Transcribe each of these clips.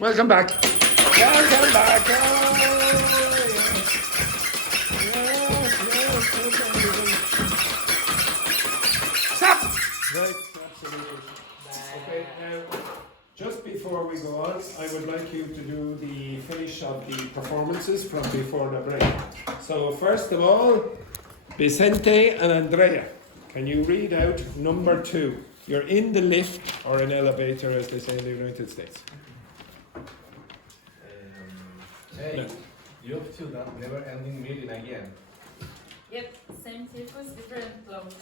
Welcome back. Welcome back. Oh, stop. Right, absolutely. Okay, now, just before we go on, I would like you to do the finish of the performances from before the break. So, first of all, Vicente and Andrea, can you read out number 2? You're in the lift or an elevator, as they say in the United States. Hey, No. you're to that never-ending meeting again. Yep, same circus, different clothes.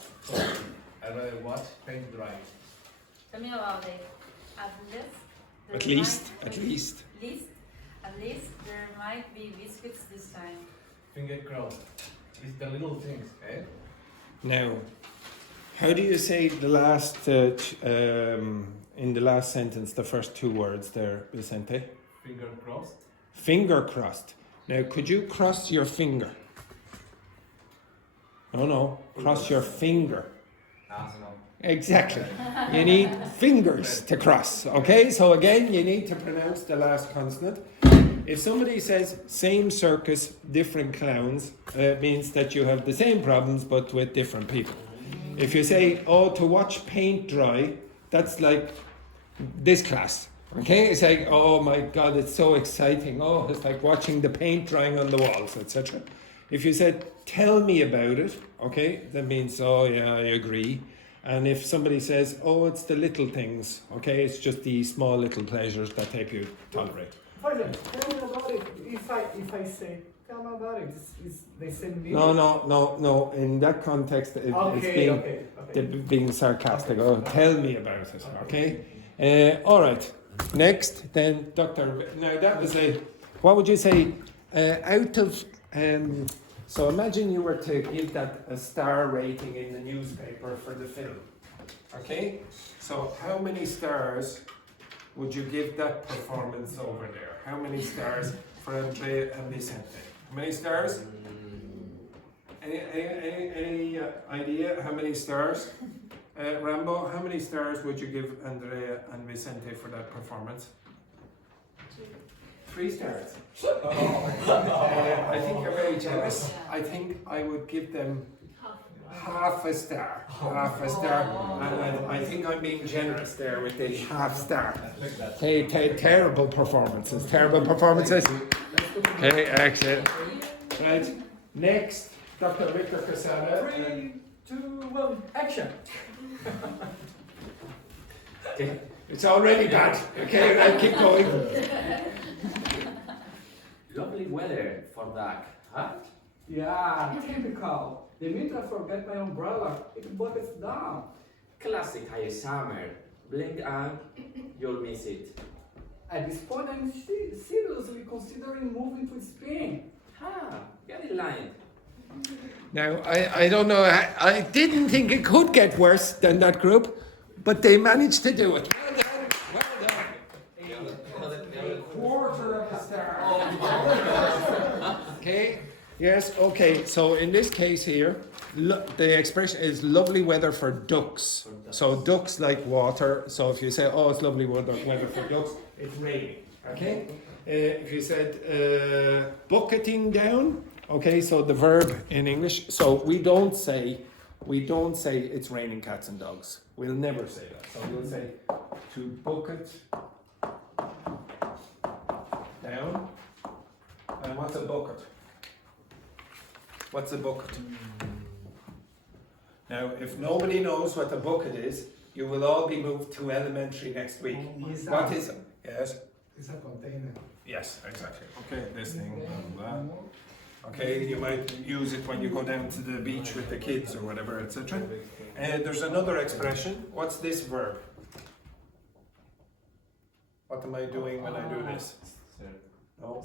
I'd rather watch paint dry. Tell me about it. At At least there might be biscuits this time. Finger crossed. It's the little things, eh? Now, how do you say the last, in the last sentence, the first 2 words there, Vicente? Finger crossed. Finger crossed. Now, could you cross your finger? No, cross your finger. No. Exactly. You need fingers to cross, okay? So again, you need to pronounce the last consonant. If somebody says same circus, different clowns, it means that you have the same problems but with different people. If you say, oh, to watch paint dry, that's like this class, okay? It's like, oh my God, it's so exciting. Oh, it's like watching the paint drying on the walls, etc. If you said, tell me about it, okay, that means, oh yeah, I agree. And if somebody says, oh, it's the little things, okay, it's just the small little pleasures that help you tolerate. For example, tell me about it. If I say, tell me about it, is they send me? No. In that context, it's being sarcastic. Okay. Oh, tell me about it, okay? All right. Next, then, Doctor. Now, that was what would you say, out of... so imagine you were to give that a star rating in the newspaper for the film, okay? So how many stars would you give that performance over there? How many stars for Andrea and Vicente? How many stars? Any idea how many stars? Rambo, how many stars would you give Andrea and Vicente for that performance? 3 stars. I think you're very generous. I think I would give them half a star. And I think I'm being generous there with the half star. Terrible performances. Okay, excellent. Right. Next, Dr. Victor Casada. 3, 2, 1, action! Okay. It's already bad. Okay, I'll keep going. Lovely weather for Dak, huh? Yeah, typical. The minute I forget my umbrella, it buckets down. Classic high summer. Blink and you'll miss it. At this point, I'm seriously considering moving to Spain. Ha! Get in line. Now, I don't know, I didn't think it could get worse than that group, but they managed to do it. Well done. A quarter of a star. Okay, yes, okay, so in this case here, the expression is lovely weather for ducks. So ducks like water, so if you say, oh, it's lovely weather for ducks, it's raining, okay? If you said bucketing down, okay, so the verb in English, so we don't say it's raining cats and dogs. We'll never say that. So we'll say to bucket down. And what's a bucket? What's a bucket? Now, if nobody knows what a bucket is, you will all be moved to elementary next week. What is it? Yes? It's a container. Yes, exactly. Okay, this thing. Blah, blah. Okay, you might use it when you go down to the beach with the kids or whatever, etc. There's another expression. What's this verb? What am I doing when I do this? No.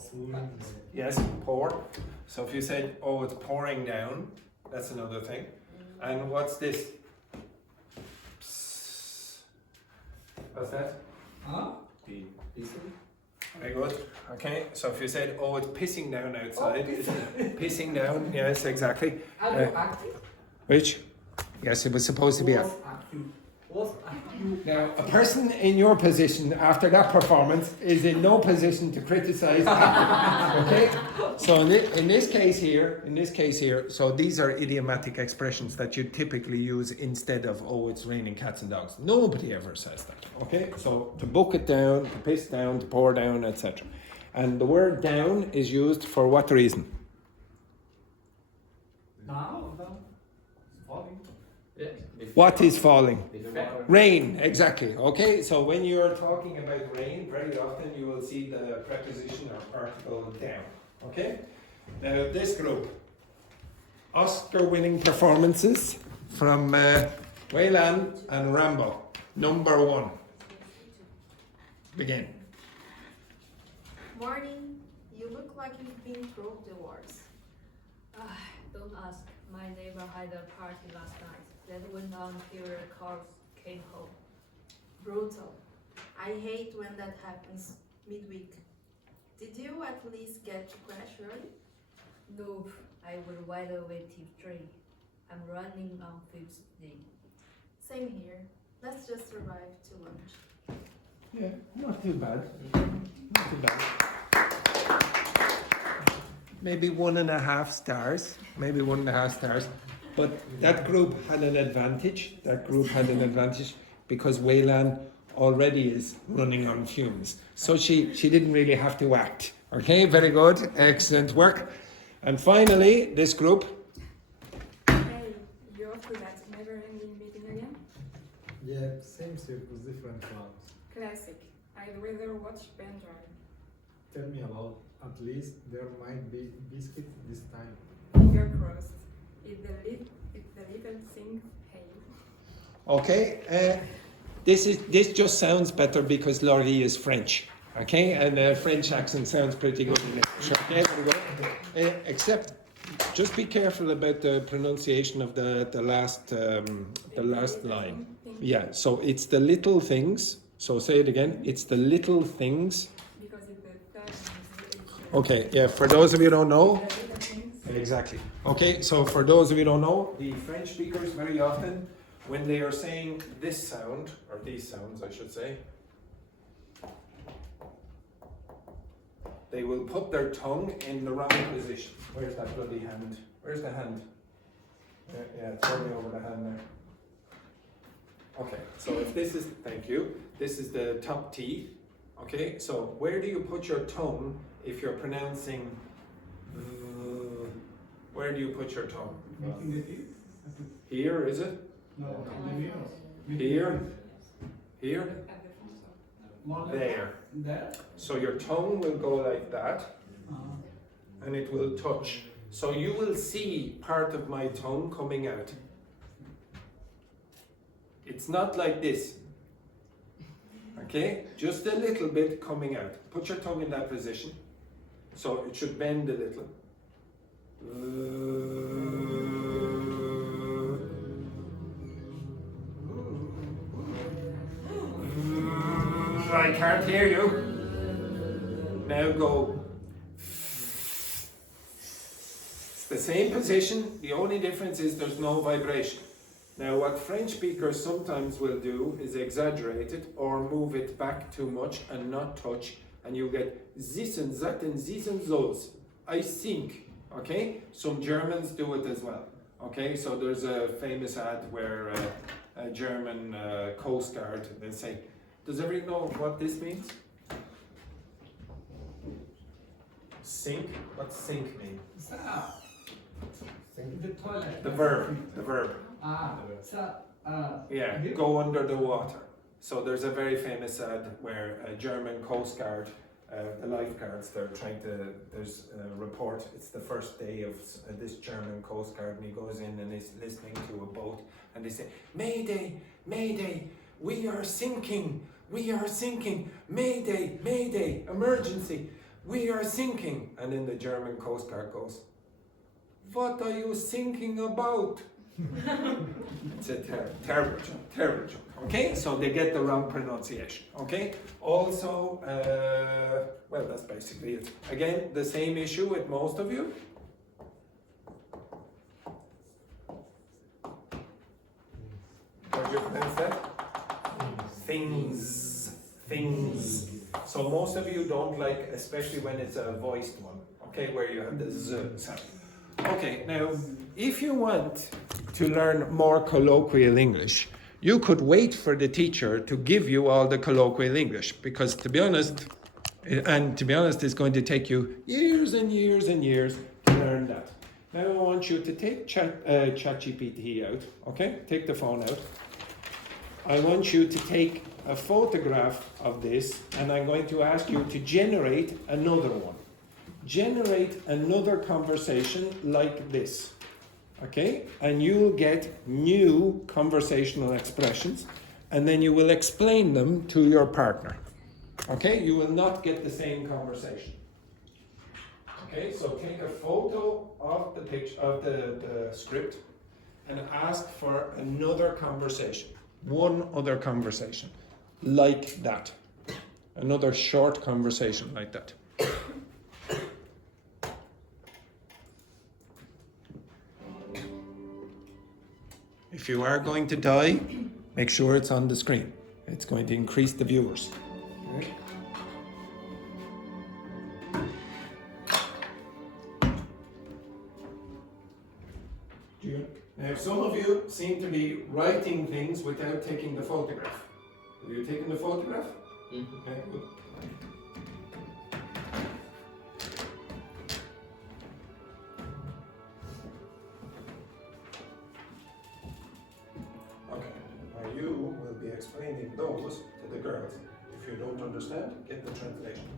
Yes, pour. So if you said, oh, it's pouring down, that's another thing. And what's this? Psst. What's that? Huh? Very good. Okay, so if you said, oh, it's pissing down outside. Pissing down, yes, exactly. Are you active? Which? Yes, it was supposed to be. Was active. What? Now, a person in your position after that performance is in no position to criticize that. Okay? So in this case here, so these are idiomatic expressions that you typically use instead of, oh, it's raining cats and dogs. Nobody ever says that. Okay? So to bucket down, to piss down, to pour down, etc. And the word down is used for what reason? Now? Falling? Yeah. What is falling? Before. Rain, exactly. Okay, so when you're talking about rain, very often you will see the preposition or particle down. Okay? Now, this group, Oscar-winning performances from Wayland and Rambo. Number 1. Begin. Morning. You look like you've been through the wars. Don't ask. My neighbor had a party last night that went on till the cops came home. Brutal. I hate when that happens midweek. Did you at least get to crash early? Nope, I would wide awake till 3. I'm running on 5th day. Same here. Let's just survive to lunch. Yeah, not too bad. Not too bad. Maybe 1.5 stars. Maybe 1.5 stars. But that group had an advantage. Because Wayland already is running on fumes. So she didn't really have to act. Okay, very good. Excellent work. And finally, this group. Hey, you off to that never-ending meeting again? Yeah, same circles, different clowns. Classic. I'd rather watch Ben drive. Tell me about, at least there might be biscuit this time. Finger crossed. If the little thing hail. Okay, this just sounds better because Laurie is French. Okay, and French accent sounds pretty good in English. Okay, very good. Except, just be careful about the pronunciation of the last line. Yeah, so it's the little things. So say it again. It's the little things. Because if the third is Okay, yeah. For those of you who don't know. the little things. Exactly. Okay, so for those of you who don't know, the French speakers very often, when they are saying this sound, or these sounds I should say, they will put their tongue in the wrong position. Where's that bloody hand? Where's the hand? Yeah, throw me over the hand there. Okay, so if this is, thank you, this is the top teeth. Okay, so where do you put your tongue if you're pronouncing where do you put your tongue? Between the teeth? Here, is it? No, in the middle. Here? Here? At the front of. More like There. There? So your tongue will go like that, and it will touch. So you will see part of my tongue coming out. It's not like this. Okay? Just a little bit coming out. Put your tongue in that position. So it should bend a little. I can't hear you. Now go. It's the same position, the only difference is there's no vibration. Now what French speakers sometimes will do is exaggerate it or move it back too much and not touch, and you get this and that and these and those. I think, okay? Some Germans do it as well, okay? So there's a famous ad where a German Coast Guard, they say, does everyone know what this means? Sink? What's sink mean? The toilet. The verb. Yeah, go under the water. So there's a very famous ad where a German Coast Guard, the lifeguards, they're trying to, there's a report, it's the first day of this German Coast Guard, and he goes in and is listening to a boat, and they say, Mayday, Mayday, we are sinking, Mayday, Mayday, emergency, we are sinking. And then the German Coast Guard goes, what are you thinking about? It's a terrible joke, okay? So they get the wrong pronunciation, okay? Also, well, that's basically it. Again, the same issue with most of you. How do you pronounce that? things. So most of you don't like, especially when it's a voiced one, okay, where you have the z sound. Okay, now, if you want to learn more colloquial English, you could wait for the teacher to give you all the colloquial English, because to be honest, it's going to take you years and years and years to learn that. Now I want you to take ChatGPT out, okay? Take the phone out. I want you to take a photograph of this, and I'm going to ask you to generate another one. Generate another conversation like this, okay? And you'll get new conversational expressions, and then you will explain them to your partner, okay? You will not get the same conversation. Okay, so take a photo of the picture of the script and ask for another conversation, one other conversation like that, another short conversation like that. If you are going to die, make sure it's on the screen. It's going to increase the viewers. Okay. Now, some of you seem to be writing things without taking the photograph. Have you taken the photograph? Mm-hmm. Okay, good. Okay, now you will be explaining those to the girls. If you don't understand, get the translation.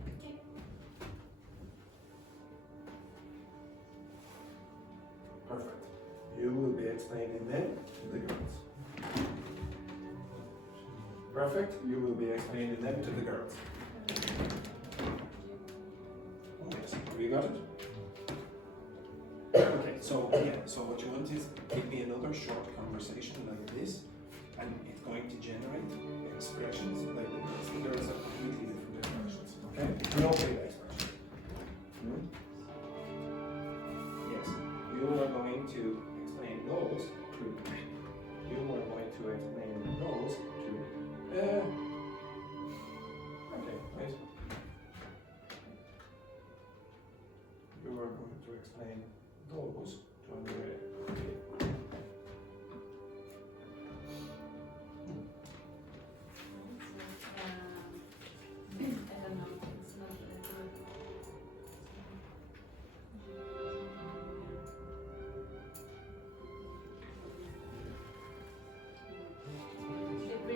Perfect. You will be explaining them to the girls. Perfect. You will be explaining them to the girls. Oh yes, have you got it? Okay, so what you want is give me another short conversation like this, and it's going to generate expressions like the girls. The girls have completely different expressions. Okay? Colloquial expressions. Yes, you are going to explain those to. You are going to explain those to. Okay, wait. You are going to explain those to Andrea.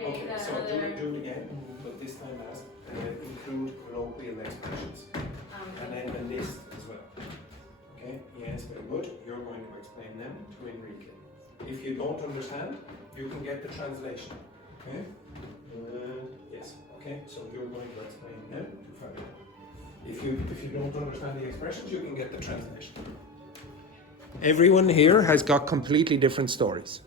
Okay, so do it again, but this time ask include colloquial expressions. And then a list as well. Okay, yes, very good. You're going to explain them to Enrique. If you don't understand, you can get the translation. Okay? Yes, okay, so you're going to explain them to Fabio. If you don't understand the expressions, you can get the translation. Everyone here has got completely different stories.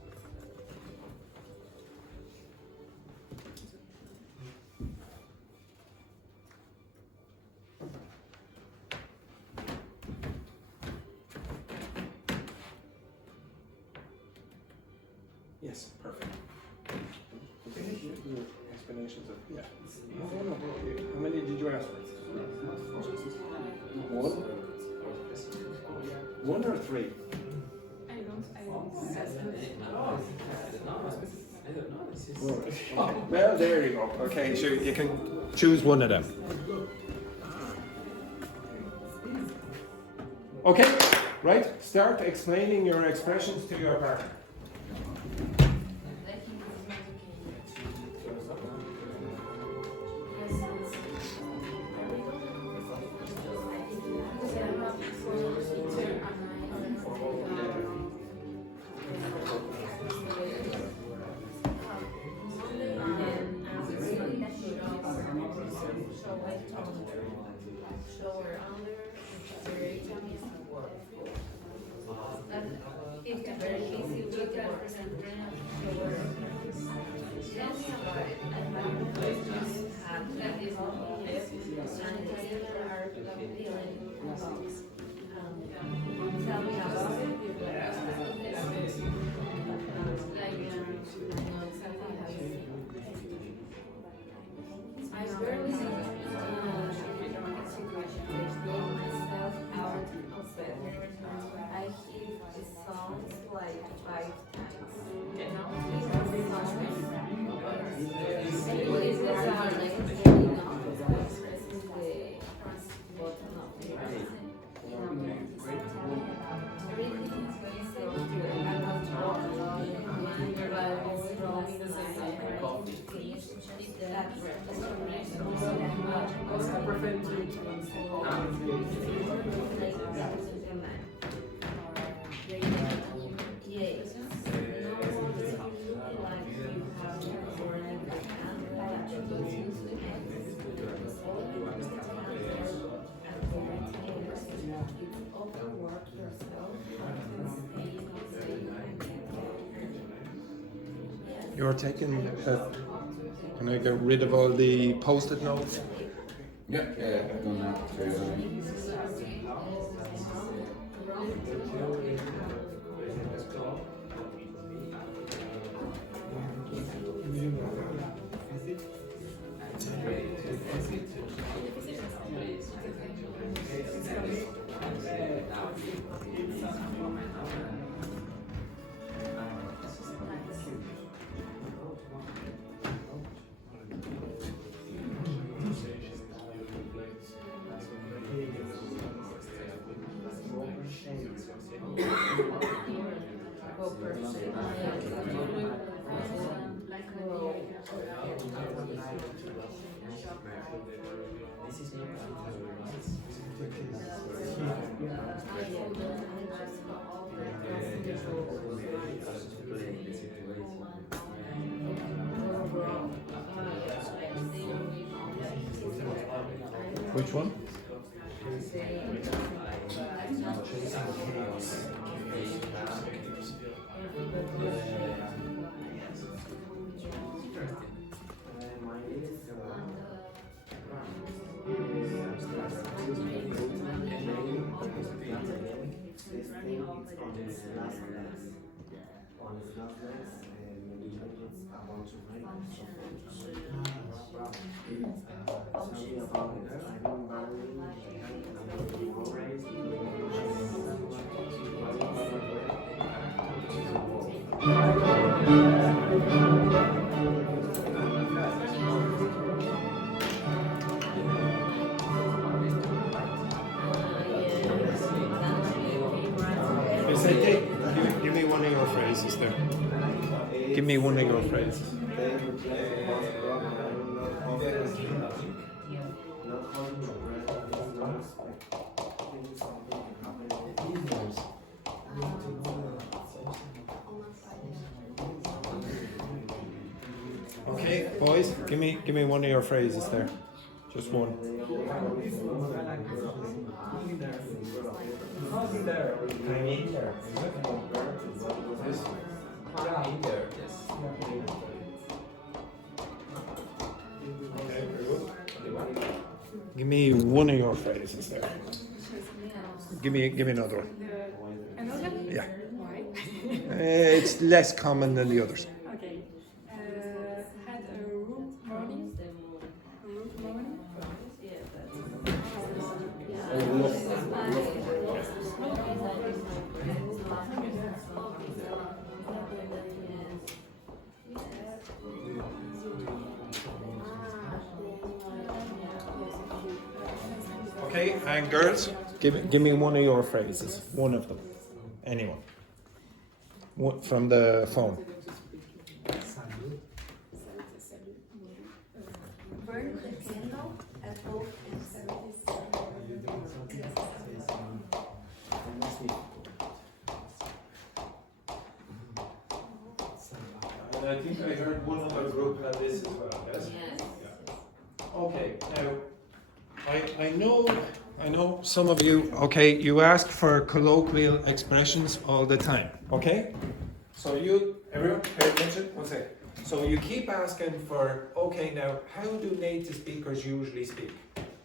Yes, perfect. Okay, your explanations of, yeah. No. How many did you ask for? One or three? I don't Well, there you go. Okay, so you can choose one of them. Okay, right? Start explaining your expressions to your partner. You're taking. Can I get rid of all the post-it notes? Yeah, I've done that. Which one? Give me one of your phrases there. Give me one of your phrases. Okay, boys, give me one of your phrases there. Just one. How's in there? I'm in there. Okay, very good. Give me one of your phrases there. Give me another one. Another? Yeah. Why? It's less common than the others. Okay. Had a rude morning. A rude morning. Okay, and girls, give me one of your phrases. One of them. Anyone. One from the phone. Burn the candle at both ends. And I think I heard one other group had this as well, yes? Yeah. Okay, now I know some of you, okay, you ask for colloquial expressions all the time, okay? So everyone pay attention, one second. So you keep asking for, okay, now how do native speakers usually speak?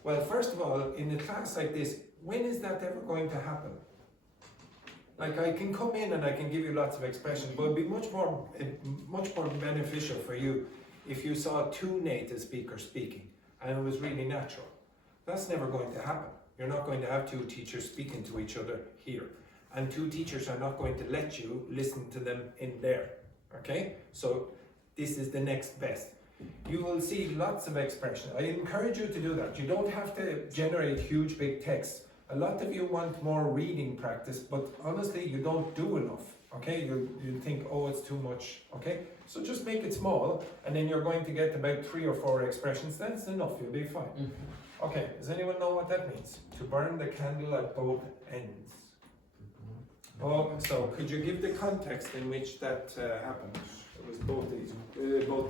Well, first of all, in a class like this, when is that ever going to happen? Like I can come in and I can give you lots of expressions, but it'd be much more beneficial for you if you saw two native speakers speaking and it was really natural. That's never going to happen. You're not going to have two teachers speaking to each other here. And two teachers are not going to let you listen to them in there. Okay? So this is the next best. You will see lots of expression. I encourage you to do that. You don't have to generate huge big texts. A lot of you want more reading practice, but honestly you don't do enough. Okay? You think, oh, it's too much. Okay? So just make it small, and then you're going to get about 3 or 4 expressions. That's enough. You'll be fine. Okay, does anyone know what that means? To burn the candle at both ends. Oh, so could you give the context in which that happened? It was both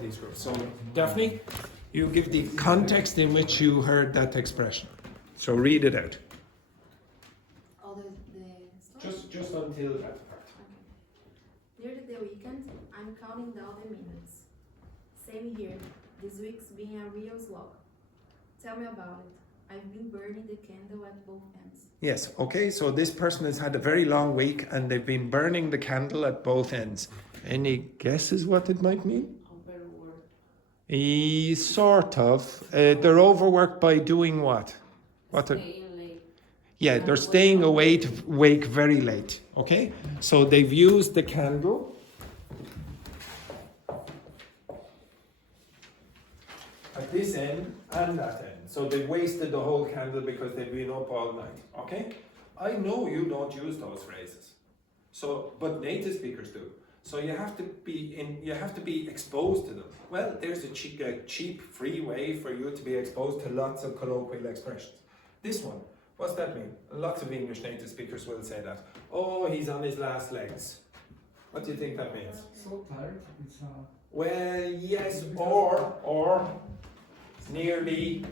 these groups. So Daphne, you give the context in which you heard that expression. So read it out. All the story? Just until that part. Near the weekend, I'm counting down the minutes. Same here. This week's been a real slog. Tell me about it. I've been burning the candle at both ends. Yes, okay, so this person has had a very long week and they've been burning the candle at both ends. Any guesses what it might mean? Sort of. They're overworked by doing what? Yeah, they're staying awake very late, okay? So they've used the candle. At this end and that end. So they've wasted the whole candle because they've been up all night, okay? I know you don't use those phrases. So, but native speakers do. So you have to be exposed to them. Well, there's a cheap, free way for you to be exposed to lots of colloquial expressions. This one, what's that mean? Lots of English native speakers will say that. Oh, he's on his last legs. What do you think that means? So tired. It's Well, yes, or nearly,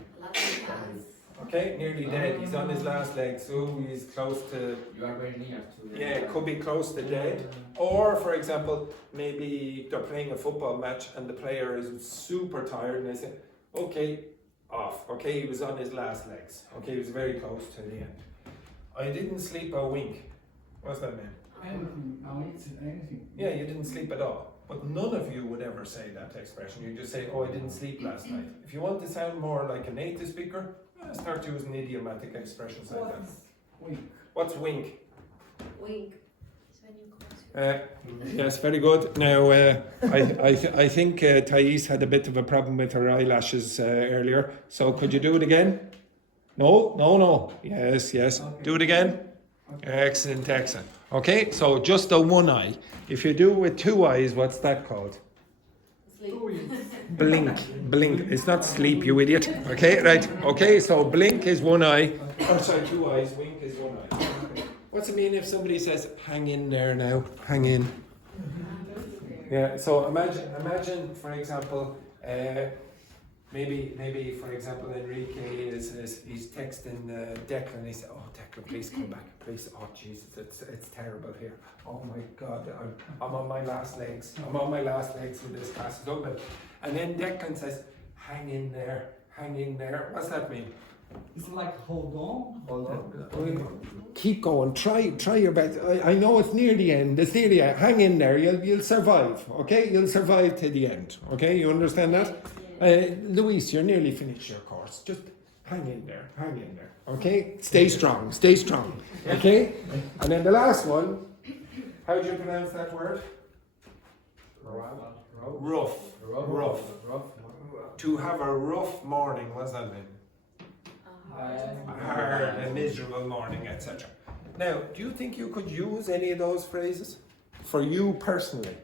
okay, nearly dead. He's on his last legs, so he's close to. You are very near to. Yeah, it could be close to dead. Or, for example, maybe they're playing a football match and the player is super tired and they say, okay, off. Okay, he was on his last legs. Okay, he was very close to the end. I didn't sleep a wink. What's that mean? anything. Yeah, you didn't sleep at all. But none of you would ever say that expression. You just say, oh, I didn't sleep last night. If you want to sound more like a native speaker, start using idiomatic expressions like that. Wink. What's wink? Wink. Yes, very good. Now, I think Thais had a bit of a problem with her eyelashes earlier. So could you do it again? No. Yes. Okay. Do it again. Okay. Excellent. Okay, so just the one eye. If you do with two eyes, what's that called? Blink. It's not sleep, you idiot. Okay, right. Okay, so blink is one eye. I'm sorry, two eyes. Wink is one eye. What's it mean if somebody says, hang in there now, hang in? Yeah, so imagine for example, maybe for example, Enrique he's texting Declan, he said, oh Declan, please come back, please, oh Jesus, it's terrible here. Oh my God, I'm on my last legs. In this class, Dogme. And then Declan says, hang in there. What's that mean? It's like hold on. Keep going. Try your best. I know it's near the end. Hang in there. You'll survive. Okay, you'll survive to the end. Okay, you understand that? Luis, you're nearly finished your course. Just hang in there. Okay, stay strong. Okay, and then the last one. How do you pronounce that word? Rough. To have a rough morning. What's that mean? Hard, a miserable morning, etc. Now, do you think you could use any of those phrases for you personally?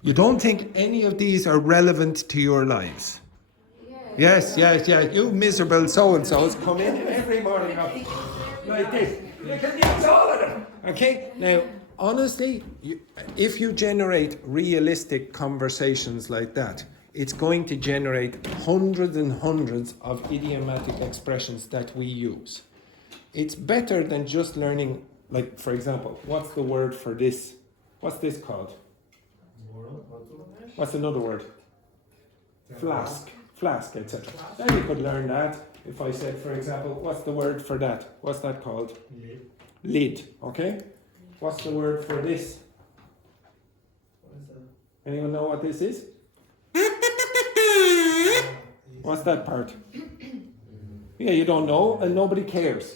You don't think any of these are relevant to your lives? Yes. You miserable so-and-sos come in every morning up like this. You can use all of them. Okay? Now, honestly, if you generate realistic conversations like that, it's going to generate hundreds and hundreds of idiomatic expressions that we use. It's better than just learning, like, for example, what's the word for this? What's this called? What's another word? Flask, etc. Then you could learn that. If I said, for example, what's the word for that? What's that called? Lid, okay? What's the word for this? Anyone know what this is? What's that part? Yeah, you don't know, and nobody cares.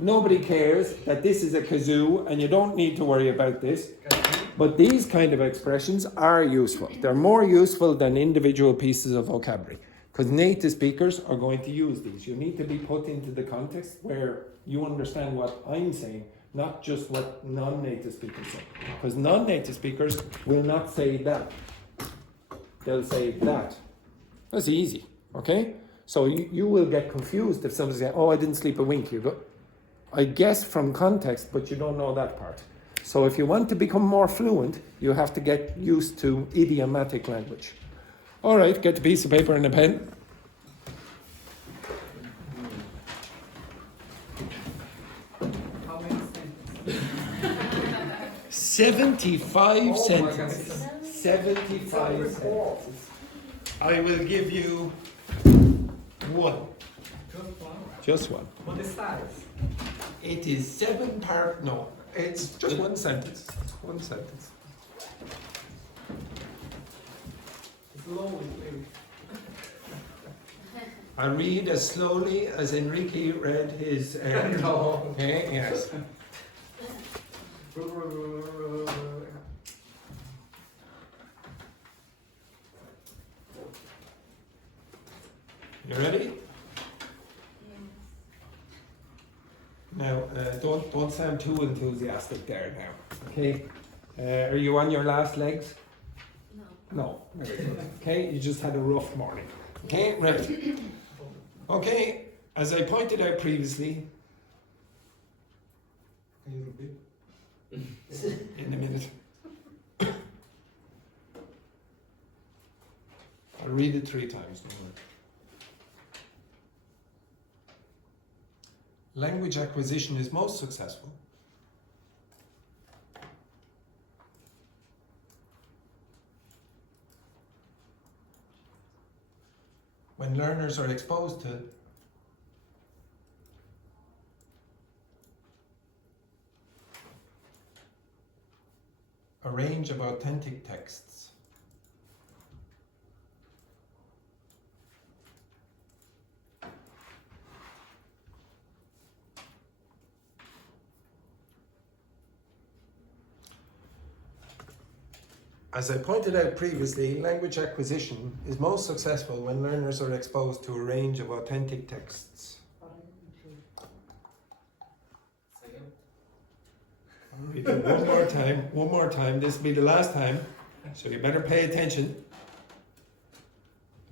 Nobody cares that this is a kazoo, and you don't need to worry about this. But these kind of expressions are useful. They're more useful than individual pieces of vocabulary, because native speakers are going to use these. You need to be put into the context where you understand what I'm saying, not just what non-native speakers say. Because non-native speakers will not say that. They'll say that. That's easy, okay? So you will get confused if somebody says, oh, I didn't sleep a wink. You go, I guess from context, but you don't know that part. So if you want to become more fluent, you have to get used to idiomatic language. All right, get the piece of paper and a pen. How many sentences? 75 sentences. God. 75 sentences. I will give you one. Just one. What is size? It is 7 part. No, it's just one sentence. One sentence. Slowly, please. I read as slowly as Enrique read his. No. Okay, yes. You ready? Now, don't sound too enthusiastic there now. Okay. Are you on your last legs? No. Very good. Okay, you just had a rough morning. Okay, right. Okay, as I pointed out previously, Can you repeat? in a minute. I'll read it 3 times. Don't worry. Language acquisition is most successful when learners are exposed to a range of authentic texts. As I pointed out previously, language acquisition is most successful when learners are exposed to a range of authentic texts. I'll read it one more time. This will be the last time, so you better pay attention.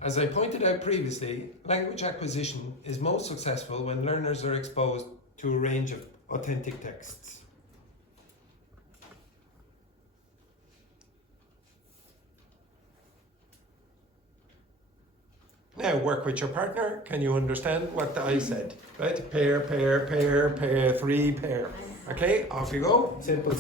As I pointed out previously, language acquisition is most successful when learners are exposed to a range of authentic texts. Now work with your partner. Can you understand what I said? Right? Pair, 3 pair. Okay, off you go. Simple.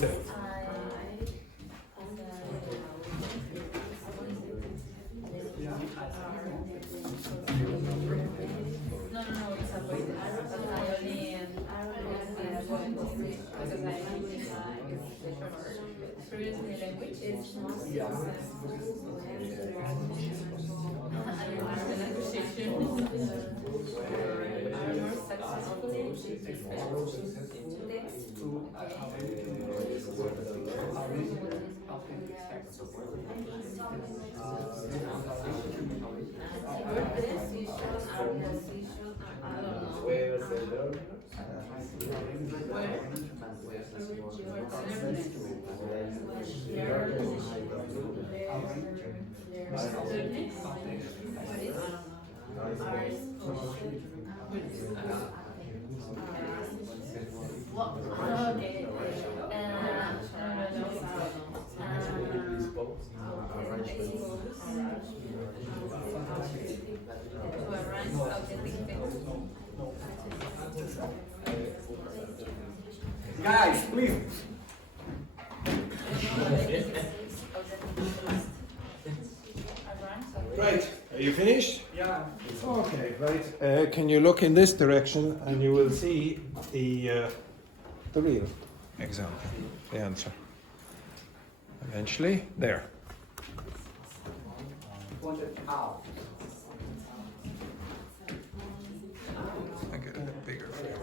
Guys, please. Right, are you finished? Yeah. Okay, right. Can you look in this direction and you will see the real example, the answer. Eventually, there. Want it out. I get a bit bigger for you.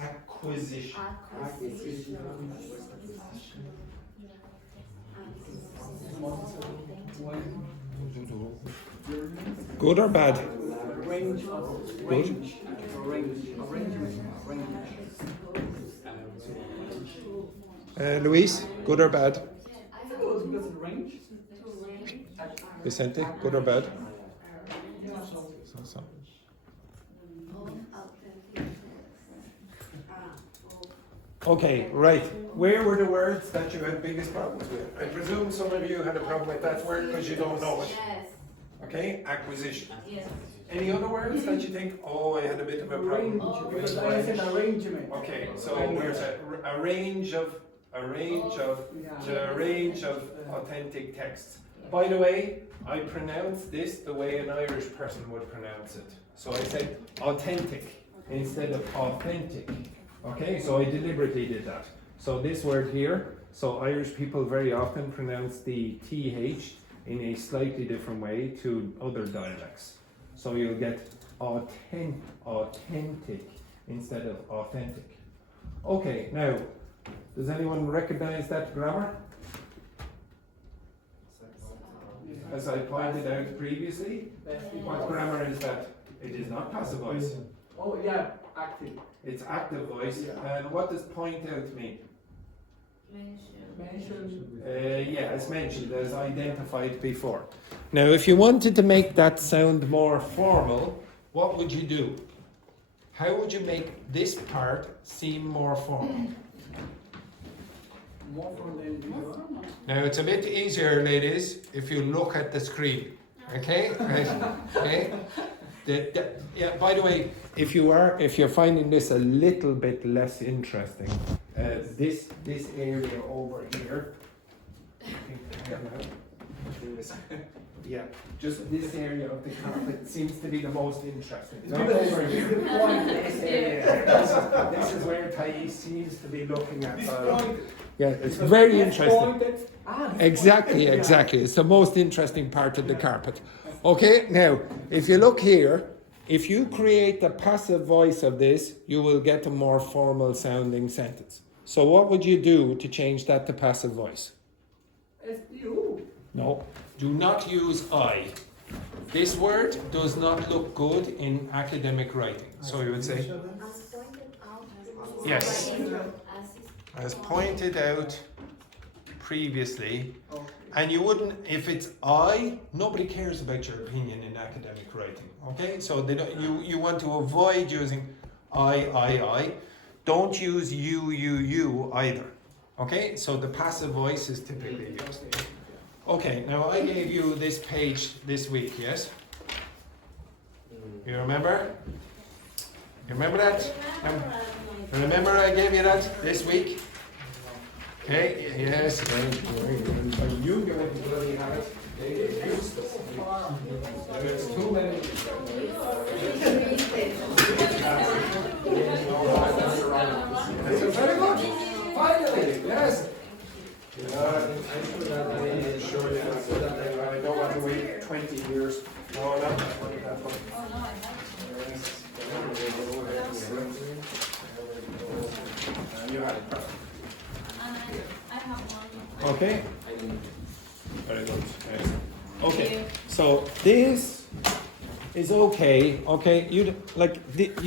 Acquisition. Good or bad? Range. Good. Arrangement. Luis, good or bad? Good, because it range. Vicente, good or bad? So. Okay, right. Where were the words that you had biggest problems with? I presume some of you had a problem with that word because you don't know it. Yes. Okay, acquisition. Yes. Any other words that you think, oh, I had a bit of a problem Because with? I said arrangement. Okay, so where's a range of authentic texts. By the way, I pronounce this the way an Irish person would pronounce it. So I said authentic instead of authentic. Okay, so I deliberately did that. So this word here, so Irish people very often pronounce the TH in a slightly different way to other dialects. So you'll get authentic instead of authentic. Okay, now, does anyone recognize that grammar? As I pointed out previously, what grammar is that? It is not passive voice. Oh yeah, active. It's active voice. And what does point out mean? Mention. Yeah, as mentioned, as identified before. Now, if you wanted to make that sound more formal, what would you do? How would you make this part seem more formal? More from the individual. Now, it's a bit easier, ladies, if you look at the screen. Okay? Right? Okay? Yeah, by the way, if you're finding this a little bit less interesting, this area over here, yeah, just this area of the carpet seems to be the most interesting. Not over here. This area. This is where Thais seems to be looking at. Yeah, it's very interesting. Exactly. It's the most interesting part of the carpet. Okay, now, if you look here, if you create the passive voice of this, you will get a more formal sounding sentence. So what would you do to change that to passive voice? It's you. No, do not use I. This word does not look good in academic writing. So you would say, yes, as pointed out previously. And you wouldn't, if it's I, nobody cares about your opinion in academic writing. Okay, so they don't, you want to avoid using I. Don't use you either. Okay, so the passive voice is typically used. Okay, now I gave you this page this week, yes? You remember? You remember that? Remember I gave you that this week? Okay, yes, you go and bloody have it. It's useless. There's too many. That's very good. Finally, yes. I'm sure I don't want to wait 20 years. No, not that one. You had it. Okay. Very good. Okay. So this is okay. Okay. You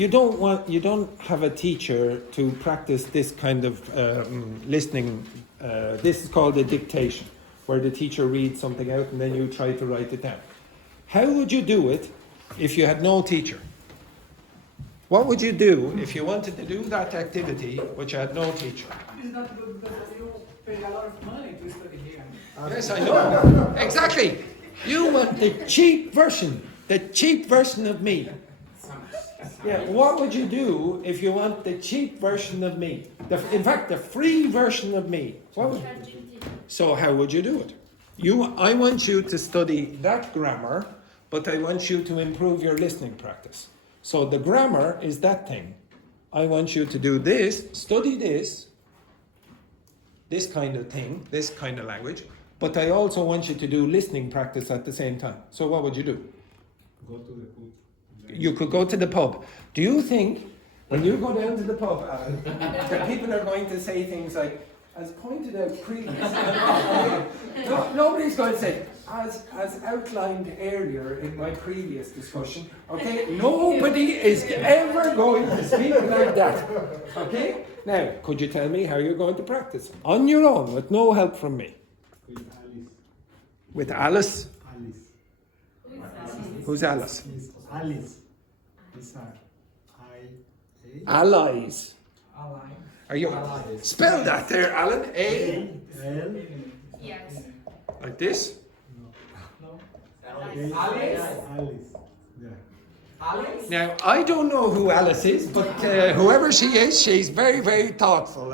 don't have a teacher to practice this kind of listening. This is called a dictation, where the teacher reads something out and then you try to write it down. How would you do it if you had no teacher? What would you do if you wanted to do that activity but you had no teacher? It's not good because you pay a lot of money to study here. Yes, I know. Exactly. You want the cheap version of me. Yeah, what would you do if you want the cheap version of me? In fact, the free version of me. So how would you do it? I want you to study that grammar, but I want you to improve your listening practice. So the grammar is that thing. I want you to do this, study this kind of thing, this kind of language, but I also want you to do listening practice at the same time. So what would you do? Go to the pub. You could go to the pub. Do you think when you go down to the pub, that people are going to say things like, as pointed out previously, nobody's going to say, as outlined earlier in my previous discussion, okay, nobody is ever going to speak like that, okay? Now, could you tell me how you're going to practice? On your own, with no help from me. With Alice. With Alice? Alice. Who's Alice? It's Alice. It's I. Allies. Ally. Are you? Allies. Spell that there, Alan. A. L. Yes. Like this. No. Alice. Alice. Yeah. Alice? Now, I don't know who Alice is, but whoever she is, she's very, very thoughtful.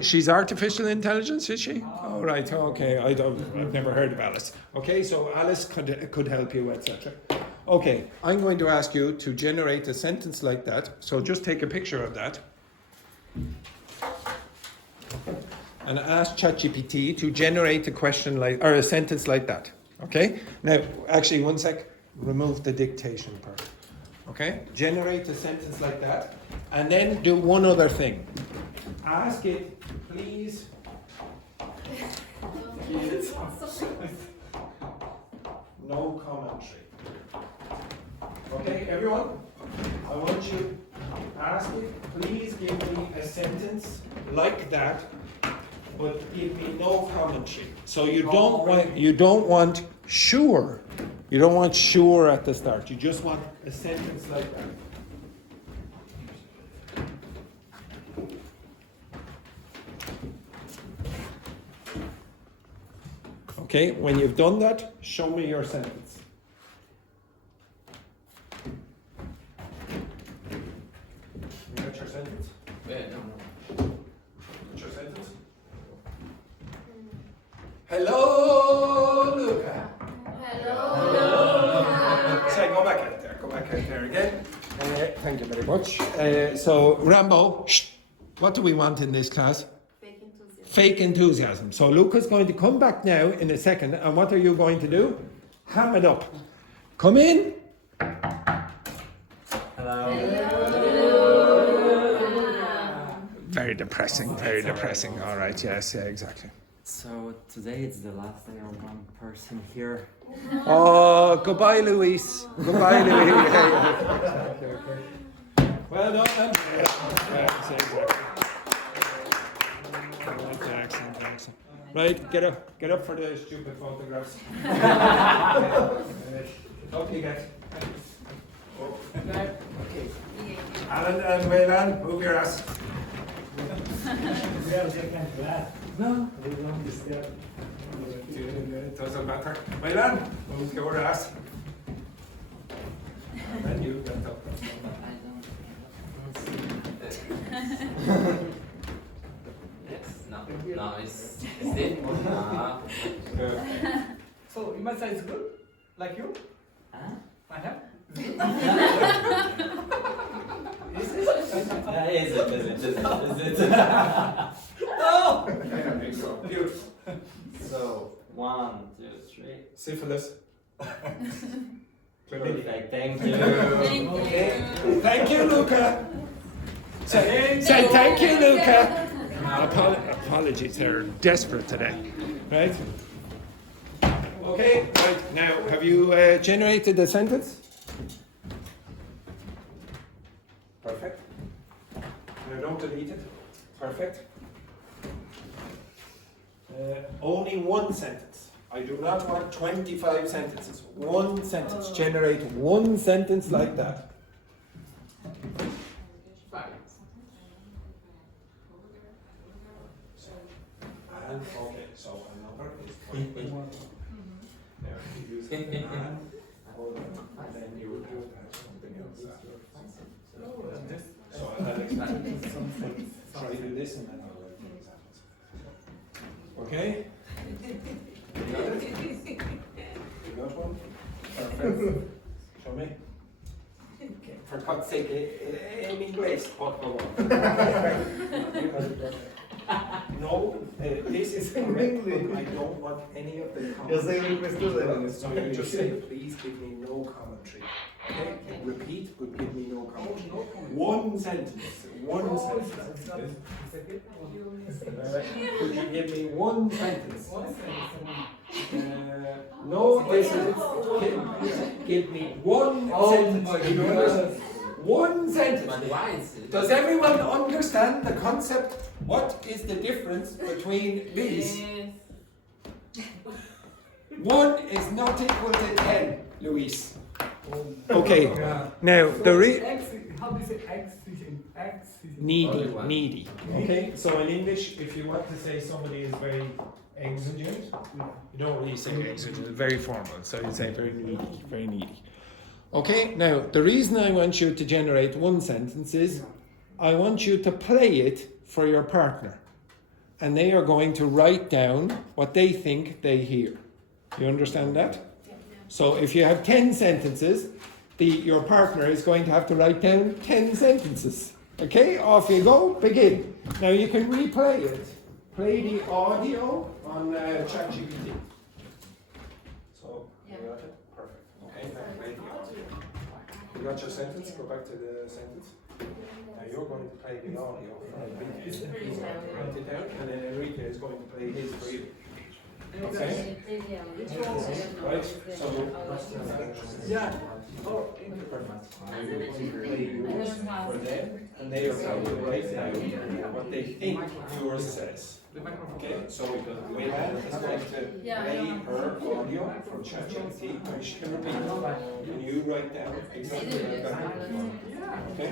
She's artificial intelligence, is she? Oh, right. Okay. I've never heard of Alice. Okay, so Alice could help you, etc. Okay, I'm going to ask you to generate a sentence like that. So just take a picture of that. And ask ChatGPT to generate a question like, or a sentence like that. Okay? Now, actually, one sec. Remove the dictation part. Okay? Generate a sentence like that. And then do one other thing. Ask it, please. No commentary. Okay, everyone? I want you to ask it, please give me a sentence like that, but give me no commentary. So you don't want sure. You don't want sure at the start. You just want a sentence like that. Okay, when you've done that, show me your sentence. You got your sentence? Yeah, no. What's your sentence? Hello, Luca. Hello. Say, go back out there. Go back out there again. Thank you very much. So, Rambo, what do we want in this class? Fake enthusiasm. Fake enthusiasm. So Luca's going to come back now in a second, and what are you going to do? Ham it up. Come in. Very depressing, very depressing. All right, yes, yeah, exactly. So today it's the last day of one person here. Oh, goodbye, Luis. Goodbye, Luis. Okay. Well done, Andrea. Yes, exactly. Excellent. Right, get up for the stupid photographs. Up you get. Okay. Alan and Wayland, move your ass. We are second class. No. We don't disturb. It doesn't matter. Wayland, move your ass. And then you get up. No, it's it. So, you must say it's good? Like you? Huh? I have? Is it? No! I think so. Beautiful. So 1, 2, 3. Syphilis. Perfect. Thank you. Okay. Thank you, Luca. Say thank you, Luca. Apologies, they're desperate today, right? Okay, right, now have you generated a sentence? Perfect. Now don't delete it. Perfect. Only one sentence. I do not want 25 sentences. One sentence. Generate one sentence like that. And okay, so another is 21. Now you use an and, hold on, and then you would have to have something else after. So I'll explain something. Try to do this and then I'll write the examples. Okay? You got it? You got one? Perfect. Show me. For God's sake, in English. You got it. No. This is correct, but I don't want any of the Yo sé commentary. lo que estuve. So you just say, please give me no commentary. Okay? Repeat, but give me no commentary. One sentence. One sentence. Could you give me one sentence? No, this is. Give me one sentence. Do you understand? One sentence. Does everyone understand the concept? What is the difference between these? One is not equal to 10, Luis. Okay, now the How do you say X? needy. Okay, so in English, if you want to say somebody is very exigent, you don't really say exigent, it's very formal, so you say very needy, very needy. Okay, now the reason I want you to generate one sentence is I want you to play it for your partner, and they are going to write down what they think they hear. You understand that? So if you have 10 sentences, your partner is going to have to write down 10 sentences. Okay, off you go, begin. Now you can replay it. Play the audio on ChatGPT. So, you got it? Perfect. Okay, now play the audio. You got your sentence? Go back to the sentence. Now you're going to play the audio. He's going to write it down, and then Enrique is going to play his for you. Okay? Right? So, Yeah. Oh, I'm going to play yours for them, and they are going to write down what they think yours says. Okay? So, Wayland is going to play her audio from ChatGPT, and she can repeat it. And you write down exactly what that okay?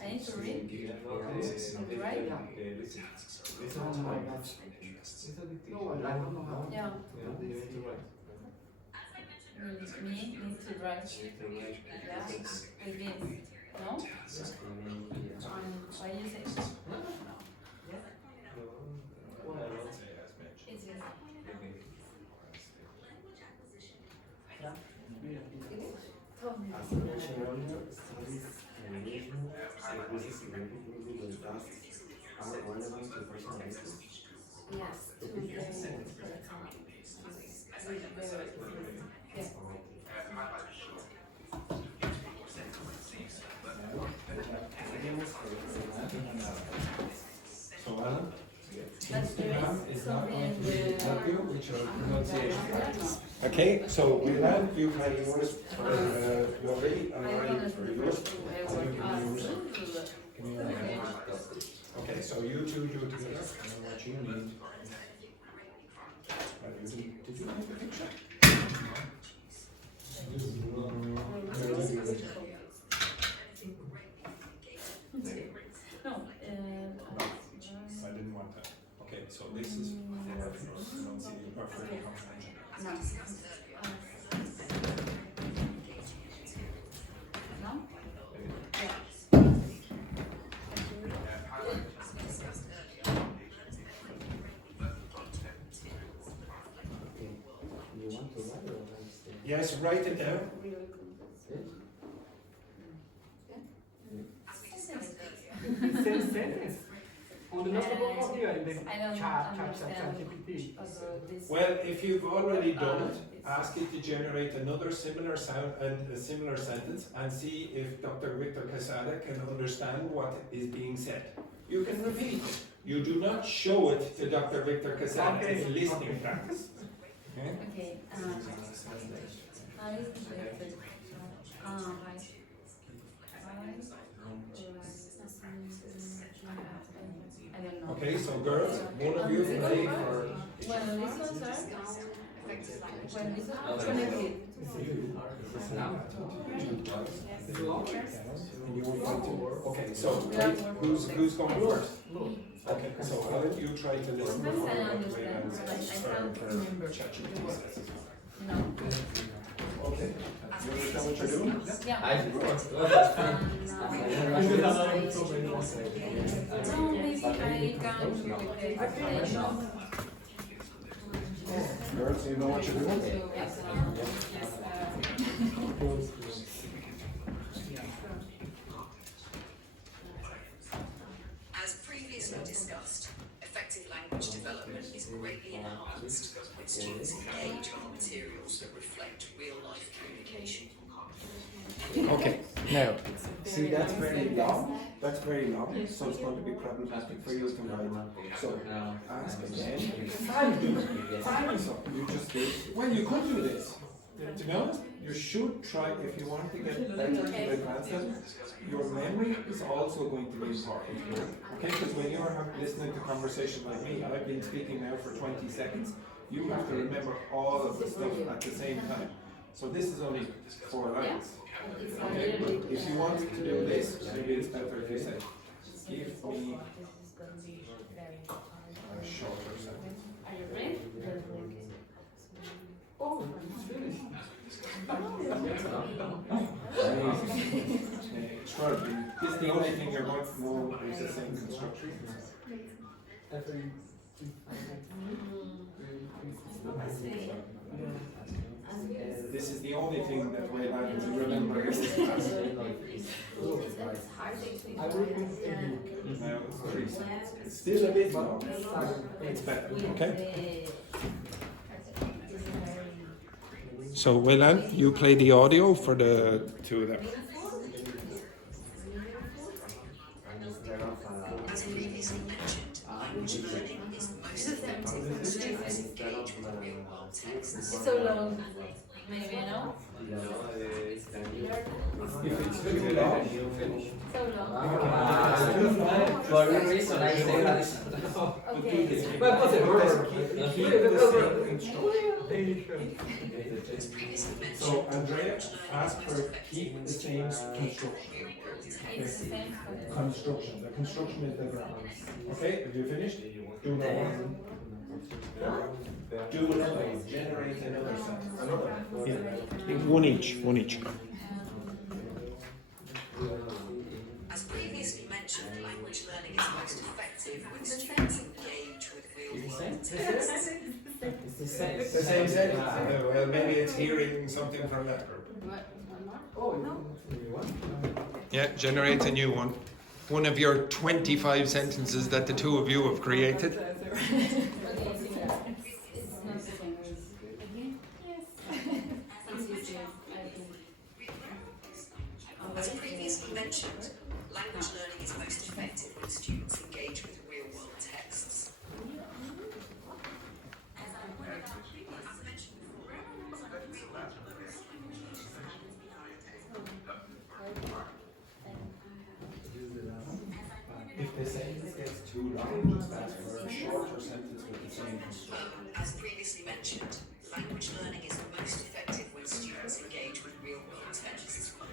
I need to read. Right? Yeah. Me need to write. Yeah. With this. No? Why you say? It's just. Yes. So, Alan? Let's do it. Is not going to help you with your pronunciation practice. Okay, so Wayland, you play yours for Lori, and I for yours. And you can use okay, so you two do it together. And what you need. Did you make a picture? No. I didn't want that. Okay, so this is for pronunciation, perfect comprehension. No. No? Yeah. You want to write or stay? Yes, write it down. Same sentence. On the notebook here in the I don't understand ChatGPT. this. Well, if you've already done it, ask it to generate another similar sound and a similar sentence and see if Dr. Victor Casada can understand what is being said. You can repeat it. You do not show it to Dr. Victor Casada. Okay. It's listening practice. Okay? Okay. I don't know. Okay, so girls, one of you play for. Bueno, ¿listos, sir? When is it connected? It's long. And you want to. Okay, so who's going first? Okay, so Alan, you try to listen to what Wayland's for ChatGPT says. Okay, you understand what you're doing? Yeah. I No, maybe I can with the dictation. Girls, you know what you're doing? As previously discussed, effective language development is greatly enhanced when students engage on materials that reflect real-life communication. Okay, now, see that's very long, so it's going to be problematic for you to write. So, ask again. Fine, so you just do, well you could do this. To be honest, you should try, if you want to get better to advance it, your memory is also going to be important here. Okay, because when you're listening to conversation like me, I've been speaking now for 20 seconds, you have to remember all of the stuff at the same time. So this is only 4 lines. Okay, but if you want to do this, maybe it's better if you say, give me a shorter sentence. Are you ready? Oh, it's finished. Sure, this is the only thing you're going to know is the same construction. This is the only thing that way I can remember. It's hard I will continue. Now it's 3 seconds. It's still a bit long. It's better, okay? So, Wayland, you play the audio for the 2 of them. As previously mentioned, language learning is most effective when students engage with real-world texts. It's so long. Maybe, no? If it's too long, So long. For a reason, I say that. Okay. But what's it? so Andrea, ask for keep the same construction. It's the same. Construction. The construction is the ground. Okay, have you finished? Do another one. Do another one. Generate another sentence. Another. Yeah. One each. As previously mentioned, language learning is most effective when students engage with real-world texts. It's the same. The same sentence. Well, maybe it's hearing something from that group. Oh, you want? Yeah, generate a new one. One of your 25 sentences that the 2 of you have created. As previously mentioned, language learning is most effective when students engage with real-world texts. If the sentence gets too long, just ask for a shorter sentence with the same construction. As previously mentioned, language learning is most effective when students engage with real-world texts. Well,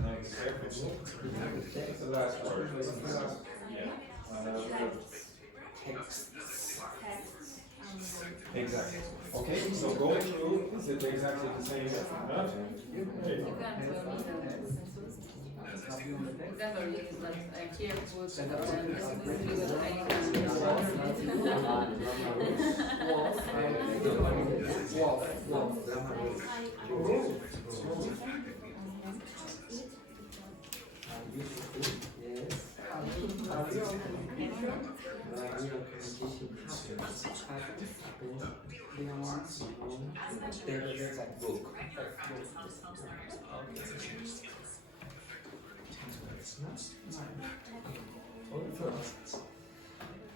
no, be careful. It's the last word. Yeah. Texts. Exactly. Okay, so going through, is it exactly the same? Huh?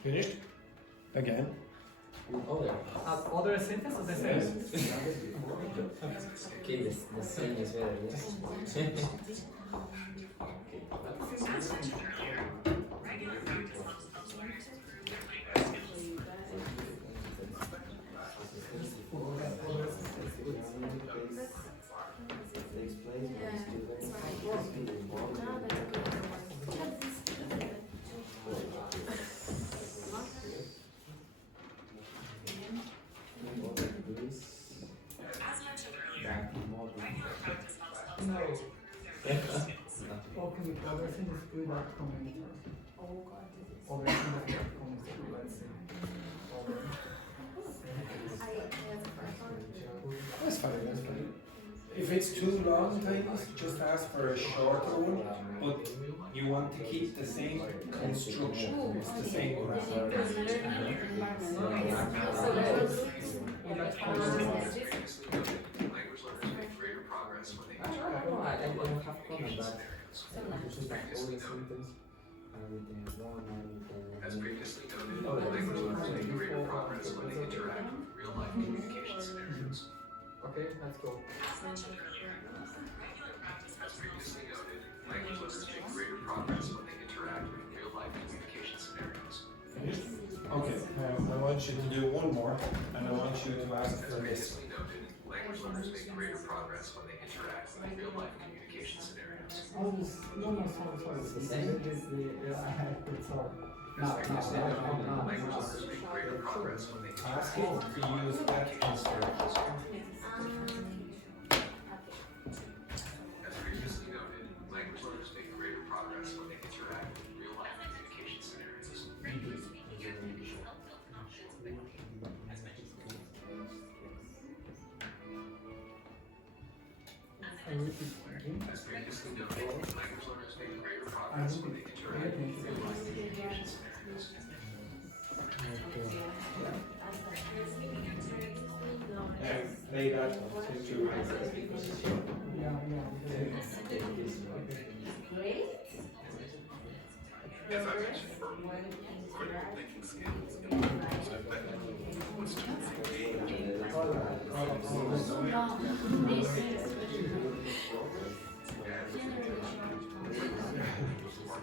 Finished? Again. Other sentences or the same? Okay, the same is better, yes. Okay, other sentences good at comment. Other sentences at comment. Let's see. That's fine, that's fine. If it's too long, Titus, just ask for a shorter one, but you want to keep the same construction, it's the same grammar. I don't have comment, but just like all the sentence with the one and As previously noted, language learners make greater progress when they interact with real-life communication scenarios. Okay, let's go. As previously noted, language learners make greater progress when they interact with real-life communication scenarios. Okay, now I want you to do one more, and I want you to ask As for this. previously noted, language learners make greater progress when they interact with real-life communication scenarios. Oh, sorry. It's the same? I had it, sorry. As previously noted, language learners make greater progress when they Ask him to use that construction. As previously noted, language learners make greater progress when they interact with real-life communication scenarios. As previously noted, language learners make greater progress when they interact with real-life communication scenarios. Play that to As I mentioned earlier, critical thinking skills and improvements effectively once children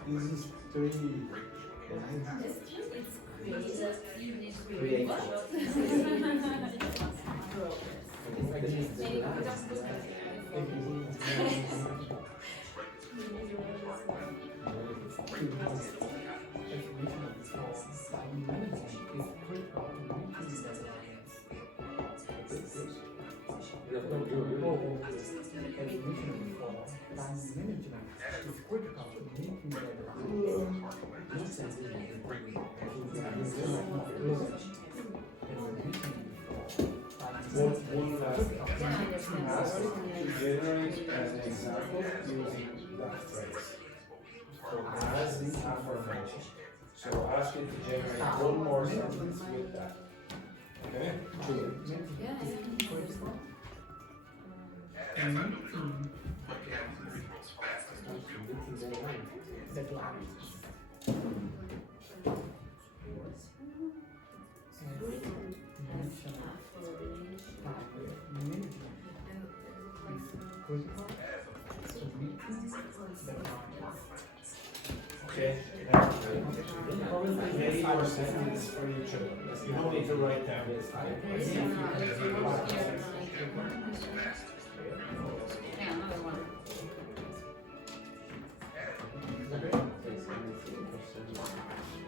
This is three. One last ask to generate an example using that phrase. So as the affirmation. So ask it to generate one more sentence with that. Okay? Okay. Maybe your sentence for your children. You don't need to write down this.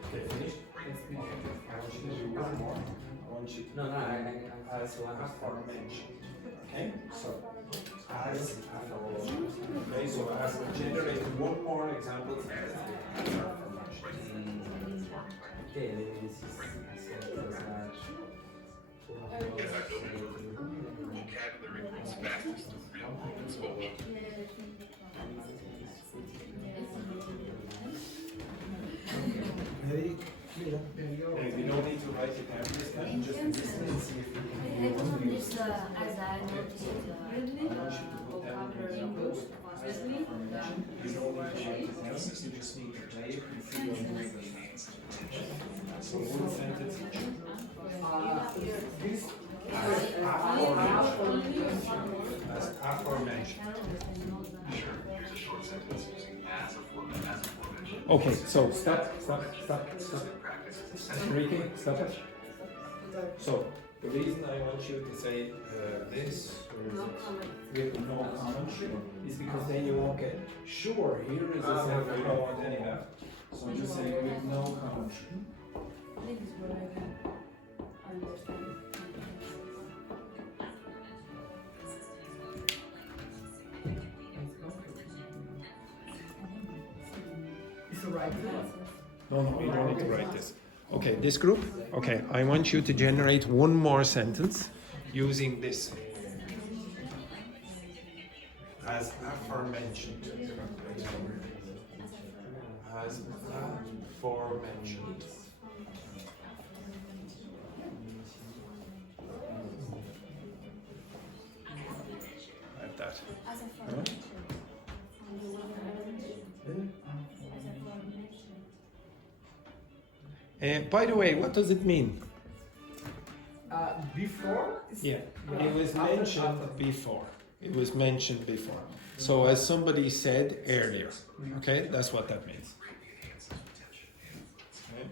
Okay, finished? I want you to do one more. I want you to as one affirmation. Okay? So as okay, so as generate one more example of affirmation. Okay, this is vocabulary grows fastest through real-life exposure. Ready? And you don't need to write it down this time, just listen and see if you can use it. As I noticed, vocabulary moves faster. You don't need to write it down, you just need to play it and see what it means. So one sentence each. As aforementioned. Okay, so stop. Enrique, stop it. So, the reason I want you to say this with no comment is because then you won't get sure. Here is a set we don't want any left. So just say with no comment. This is what I can understand. It's right there. No, you don't need to write this. Okay, this group. Okay, I want you to generate one more sentence using this as aforementioned. As aforementioned. Like that. Huh? By the way, what does it mean? Before? Yeah, it was mentioned before. It was mentioned before. So as somebody said earlier, okay, that's what that means. Okay.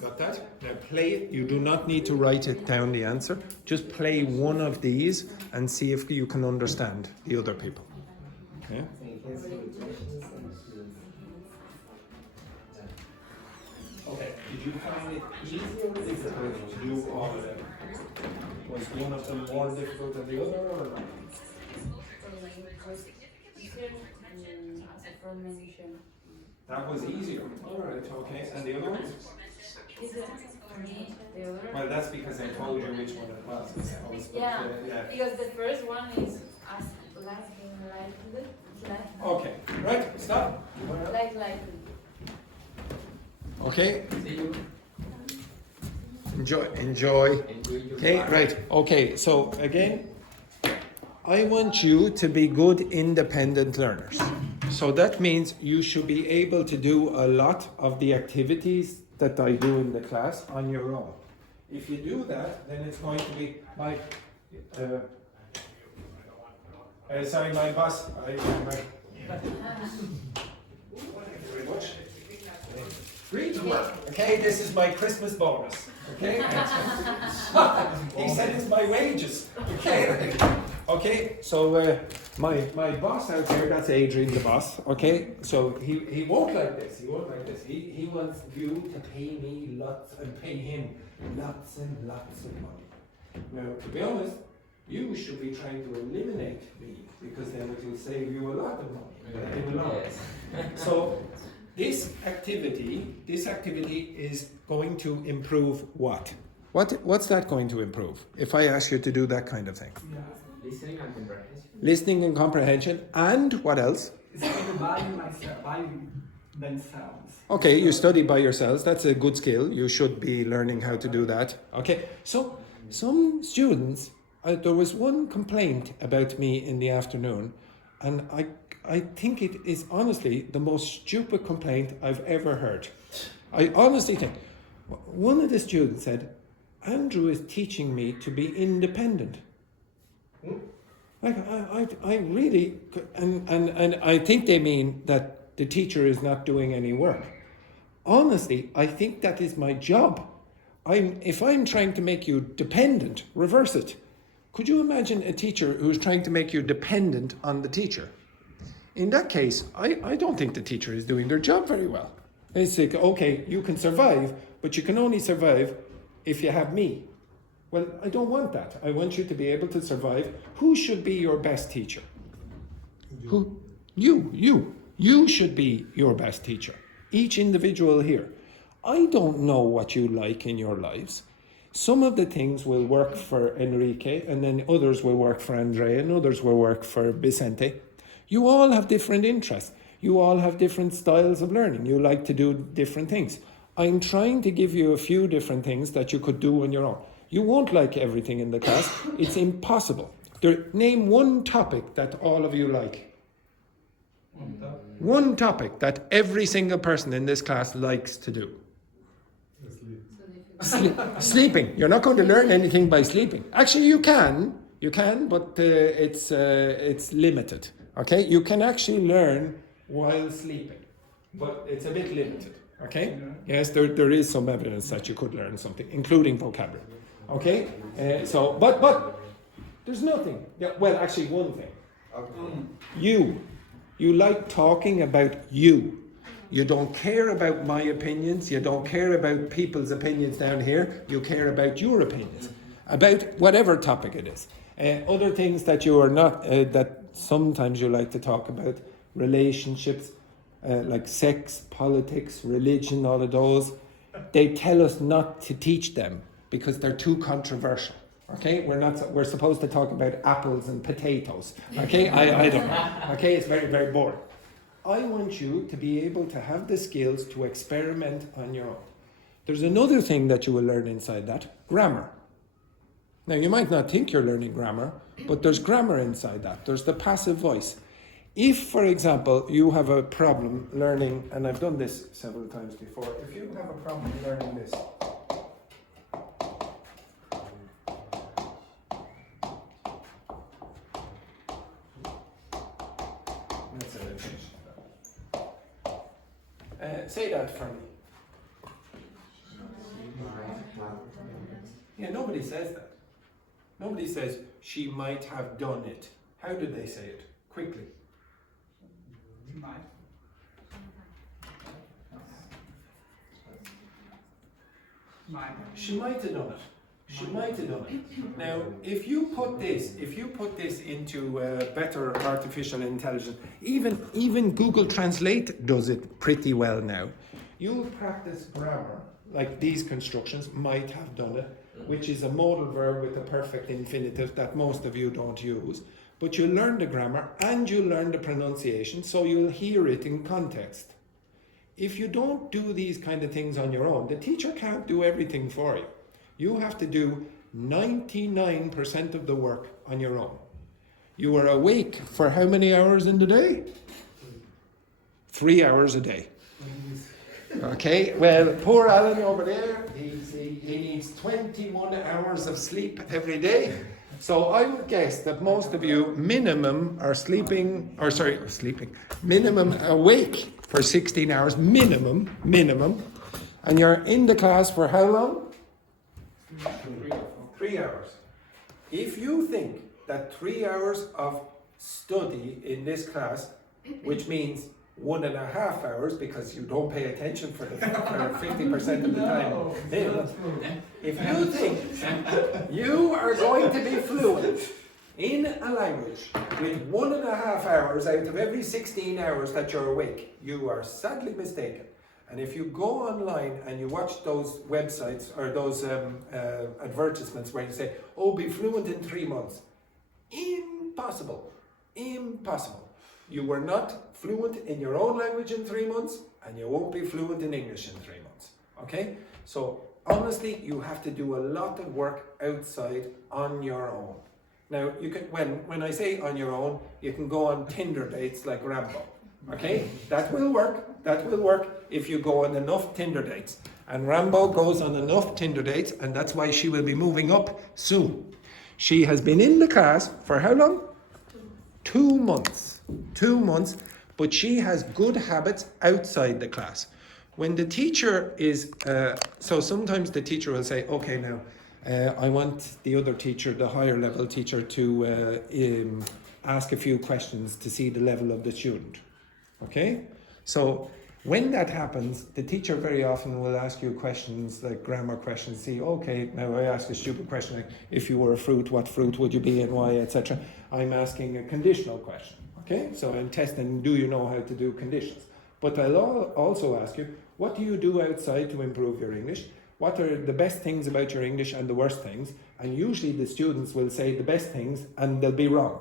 Got that? Now play it. You do not need to write it down, the answer. Just play one of these and see if you can understand the other people. Okay? Okay, did you find it easier or difficult to do all of them? Was one of them more difficult than the other or not? That was easier. Alright, okay. And the other ones? Well, that's because I told you which one it was, I suppose. But, Yeah, because the first one is as Okay, right, stop. like. Okay. Enjoy. Okay, right. Okay, so again, I want you to be good independent learners. So that means you should be able to do a lot of the activities that I do in the class on your own. If you do that, then it's going to be like, sorry, my boss. Thank you very much. Free to work. Okay, this is my Christmas bonus. Okay? He said it's my wages. Okay. Okay, so my boss out here, that's Adrian, the boss. Okay, so he won't like this. He won't like this. He wants you to pay me lots and pay him lots and lots of money. Now, to be honest, you should be trying to eliminate me because then it will save you a lot of money. So this activity is going to improve what? What's that going to improve? If I ask you to do that kind of thing. Yeah. Listening and comprehension. Listening and comprehension, and what else? Study by themselves. Okay, you study by yourselves. That's a good skill. You should be learning how to do that. Okay, so some students, there was one complaint about me in the afternoon, and I think it is honestly the most stupid complaint I've ever heard. I honestly think, one of the students said, Andrew is teaching me to be independent. Like, I really, and I think they mean that the teacher is not doing any work. Honestly, I think that is my job. If I'm trying to make you dependent, reverse it. Could you imagine a teacher who's trying to make you dependent on the teacher? In that case, I don't think the teacher is doing their job very well. It's like, okay, you can survive, but you can only survive if you have me. Well, I don't want that. I want you to be able to survive. Who should be your best teacher? Who? You. You should be your best teacher. Each individual here. I don't know what you like in your lives. Some of the things will work for Enrique, and then others will work for Andrea, and others will work for Vicente. You all have different interests. You all have different styles of learning. You like to do different things. I'm trying to give you a few different things that you could do on your own. You won't like everything in the class. It's impossible. Name one topic that all of you like. One topic that every single person in this class likes to do. Sleeping. You're not going to learn anything by sleeping. Actually, you can, but it's limited. Okay, you can actually learn while sleeping, but it's a bit limited. Okay. Yes, there is some evidence that you could learn something, including vocabulary. Okay. But there's nothing. Yeah. Well, actually, one thing. You like talking about you. You don't care about my opinions. You don't care about people's opinions down here. You care about your opinions, about whatever topic it is. Other things that you are not, that sometimes you like to talk about, relationships, like sex, politics, religion, all of those. They tell us not to teach them because they're too controversial. Okay, we're supposed to talk about apples and potatoes. Okay, I don't. Okay, it's very, very boring. I want you to be able to have the skills to experiment on your own. There's another thing that you will learn inside that, grammar. Now, you might not think you're learning grammar, but there's grammar inside that. There's the passive voice. If, for example, you have a problem learning, and I've done this several times before, if you have a problem learning this, say that for me. Yeah, nobody says that. Nobody says she might have done it. How do they say it? Quickly. She might have done it. She might have done it. Now, if you put this into better artificial intelligence, even Google Translate does it pretty well now. You'll practice grammar, like these constructions, might have done it, which is a modal verb with a perfect infinitive that most of you don't use. But you'll learn the grammar and you'll learn the pronunciation, so you'll hear it in context. If you don't do these kind of things on your own, the teacher can't do everything for you. You have to do 99% of the work on your own. You are awake for how many hours in the day? 3 hours a day. Okay, well, poor Alan over there, he needs 21 hours of sleep every day. So I would guess that most of you minimum are minimum awake for 16 hours, minimum. And you're in the class for how long? 3 hours. If you think that 3 hours of study in this class, which means 1.5 hours because you don't pay attention for 50% of the time. If you think you are going to be fluent in a language with 1.5 hours out of every 16 hours that you're awake, you are sadly mistaken. And if you go online and you watch those websites or those advertisements where you say, oh, be fluent in 3 months. Impossible. You were not fluent in your own language in 3 months, and you won't be fluent in English in 3 months. Okay? So honestly, you have to do a lot of work outside on your own. Now, you can when I say on your own, you can go on Tinder dates like Rambo. Okay? That will work if you go on enough Tinder dates. And Rambo goes on enough Tinder dates, and that's why she will be moving up soon. She has been in the class for how long? 2 months. 2 months, but she has good habits outside the class. When the teacher is, so sometimes the teacher will say, okay, now, I want the other teacher, the higher level teacher, to ask a few questions to see the level of the student. Okay? So when that happens, the teacher very often will ask you questions like grammar questions. See, okay, now I ask a stupid question like, if you were a fruit, what fruit would you be and why, etc. I'm asking a conditional question. Okay, so I'm testing, do you know how to do conditions? But I'll also ask you, what do you do outside to improve your English? What are the best things about your English and the worst things? And usually the students will say the best things and they'll be wrong.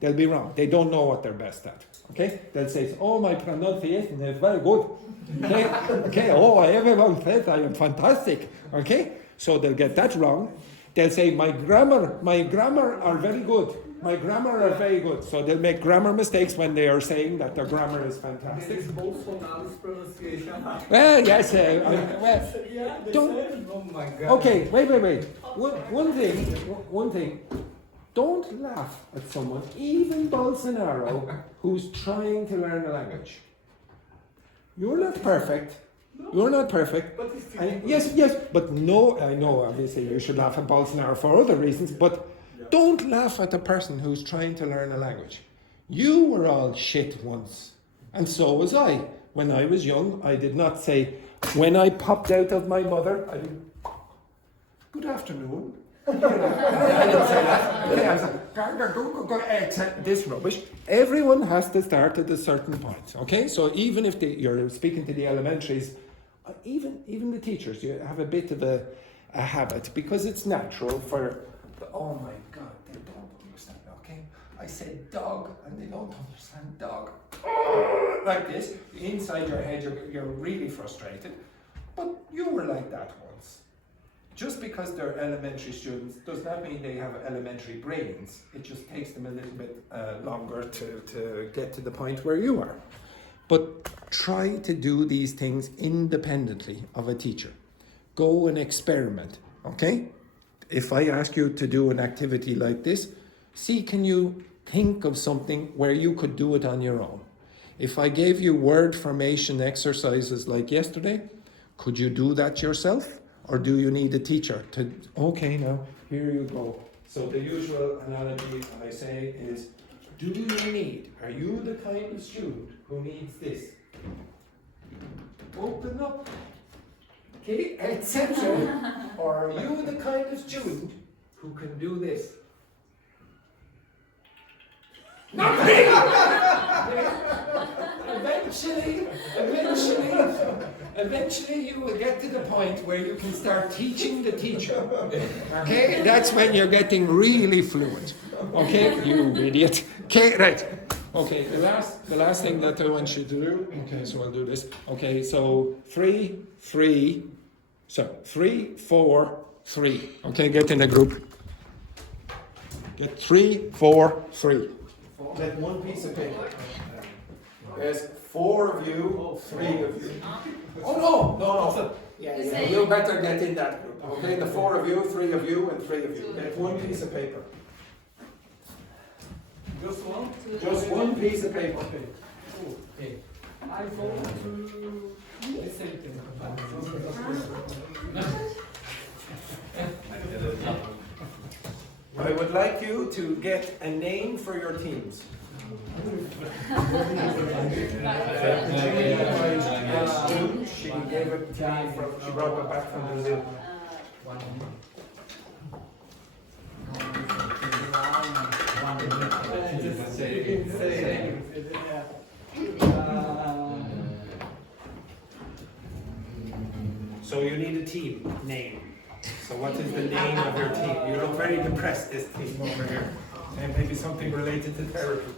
They'll be wrong. They don't know what they're best at. Okay? They'll say, oh, my pronunciation is very good. Okay, oh, everyone says I am fantastic. Okay? So they'll get that wrong. They'll say, my grammar are very good. My grammar are very good. So they'll make grammar mistakes when they are saying that their grammar is fantastic. This Bolsonaro's pronunciation. Well, yes, well, Yeah, they don't- said, oh my God. okay, wait. One thing. Don't laugh at someone, even Bolsonaro, who's trying to learn a language. You're not perfect. You're not perfect. But it's And yes, but no, I know obviously you should laugh at Bolsonaro for other reasons, but don't laugh at the person who's trying to learn a language. You were all shit once, and so was I. When I was young, I did not say, when I popped out of my mother, I did, good afternoon. I didn't say that. I was like, this rubbish. Everyone has to start at a certain point, okay? So even if you're speaking to the elementaries, even the teachers, you have a bit of a habit because it's natural for, oh my God, they don't understand, okay? I said dog and they don't understand dog. Like this, inside your head, you're really frustrated. But you were like that once. Just because they're elementary students does not mean they have elementary brains. It just takes them a little bit longer to get to the point where you are. But try to do these things independently of a teacher. Go and experiment, okay? If I ask you to do an activity like this, see, can you think of something where you could do it on your own? If I gave you word formation exercises like yesterday, could you do that yourself? Or do you need a teacher to, okay, now, here you go. So the usual analogy I say is, are you the kind of student who needs this? Open up, okay, etc. Or are you the kind of student who can do this? Not me! Eventually you will get to the point where you can start teaching the teacher. Okay? That's when you're getting really fluent. Okay? You idiot. Okay, right. Okay, the last thing that I want you to do, okay, so I'll do this. Okay, so 3, 4, 3. Okay, get in a group. Get 3, 4, 3. Get one piece of paper. There's 4 of you, 3 of you. Oh no. Yeah. You better get in that group. Okay, the 4 of you, 3 of you, and 3 of you. Get one piece of paper. Just one? Just one piece of paper. Okay. I go to listen I would like you to get a name for your teams. She gave it to me she brought it back from Brazil. So you need a team name. So what is the name of your team? You look very depressed, this team over here. And maybe something related to therapy.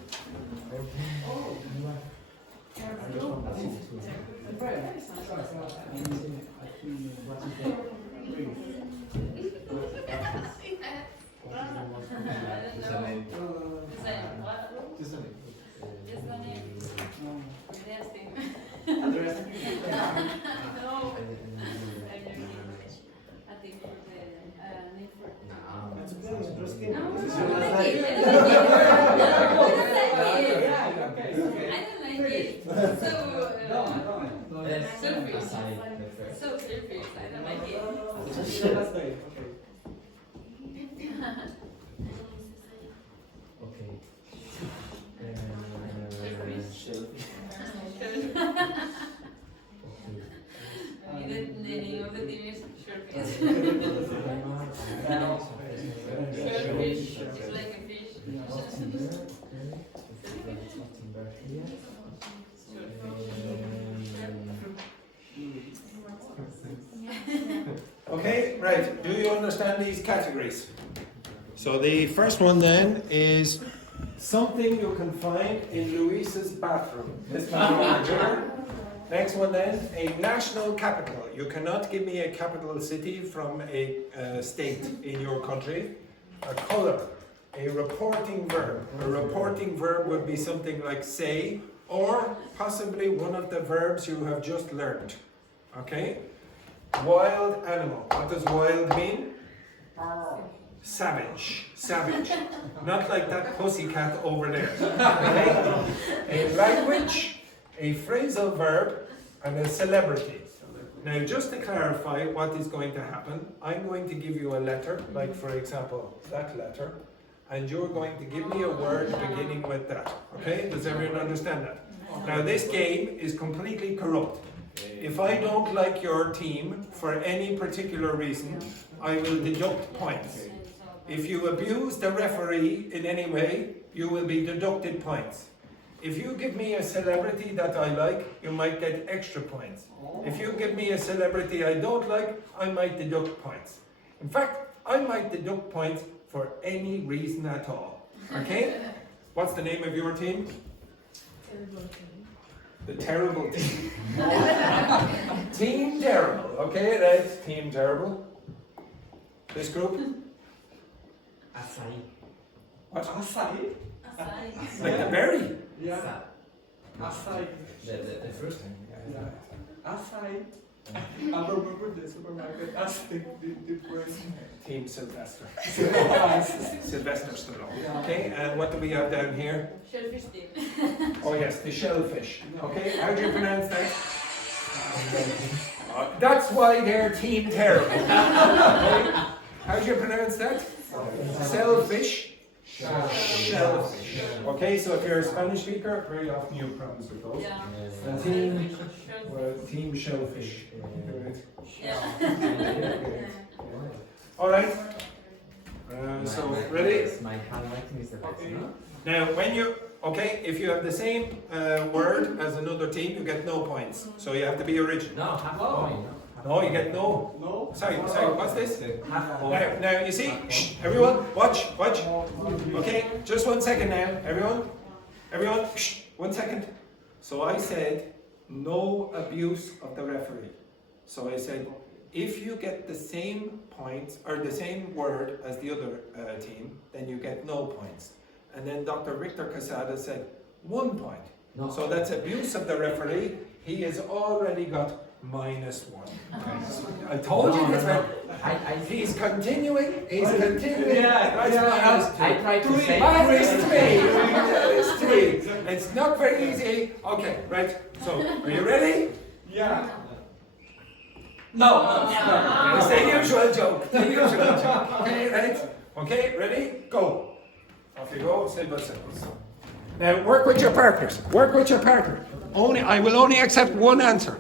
Okay, right. Do you understand these categories? So the first one then is something you can find in Luisa's bathroom. This can be over here. Next one then, a national capital. You cannot give me a capital city from a state in your country. A colour. a reporting verb. A reporting verb would be something like say, or possibly one of the verbs you have just learned. Okay? Wild animal. What does wild mean? Savage. Savage. Not like that pussycat over there. Okay? A language, a phrasal verb, and a celebrity. Now, just to clarify what is going to happen, I'm going to give you a letter, like for example, that letter, and you're going to give me a word beginning with that. Okay? Does everyone understand that? Now, this game is completely corrupt. If I don't like your team for any particular reason, I will deduct points. If you abuse the referee in any way, you will be deducted points. If you give me a celebrity that I like, you might get extra points. If you give me a celebrity I don't like, I might deduct points. In fact, I might deduct points for any reason at all. Okay? What's the name of your team? Terrible team. The terrible team. Team Terrible. Okay, that's Team Terrible. This group? Açaí. What? Açaí? Like the berry? Yeah. Açaí. The first thing. Yeah. Açaí. I remember the supermarket asking the person. Team Sylvester. Yes. Sylvester Stallone. Okay, and what do we have down here? Shellfish team. Oh yes, the shellfish. Okay, how do you pronounce that? That's why they're Team Terrible. Okay. How do you pronounce that? Shellfish. Shellfish. Okay, so if you're a Spanish speaker, very often you have problems with those. Yeah. Team Shellfish. Yeah. All right. So ready? My handwriting is the best. Now, when you if you have the same word as another team, you get no points. So you have to be original. No, half point. No, you get no. No? Sorry, what's this? Half point. Now you see, everyone, watch. Okay, just 1 second now, everyone, 1 second. So I said, no abuse of the referee. So I said, if you get the same points, or the same word as the other team, then you get no points. And then Dr. Victor Casada said, 1 point. No. So that's abuse of the referee. He has already got -1. I told you this, man. He's continuing. Yeah, I tried to say. It's 3. It's not very easy. Okay, right. So, are you ready? Yeah. No. It's the usual joke. Okay, right? Okay, ready? Go. Off you go, simple. Now, work with your partners. I will only accept one answer.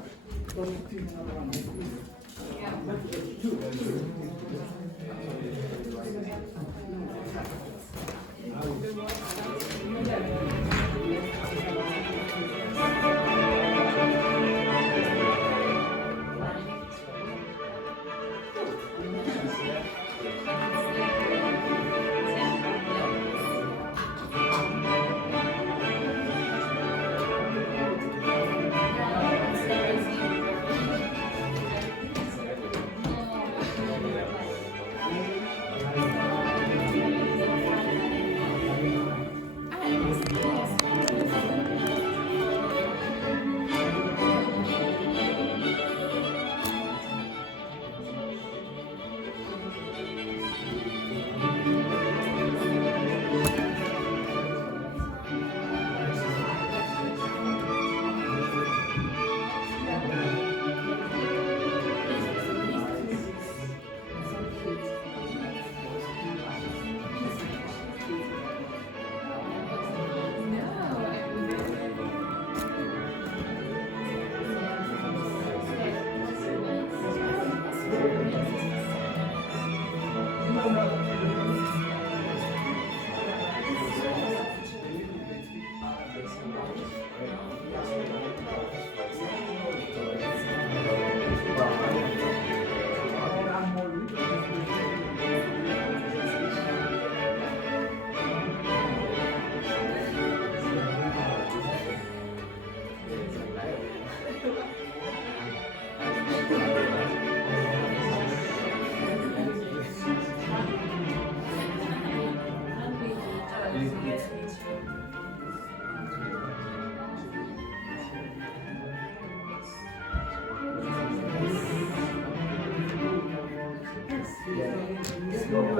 Let's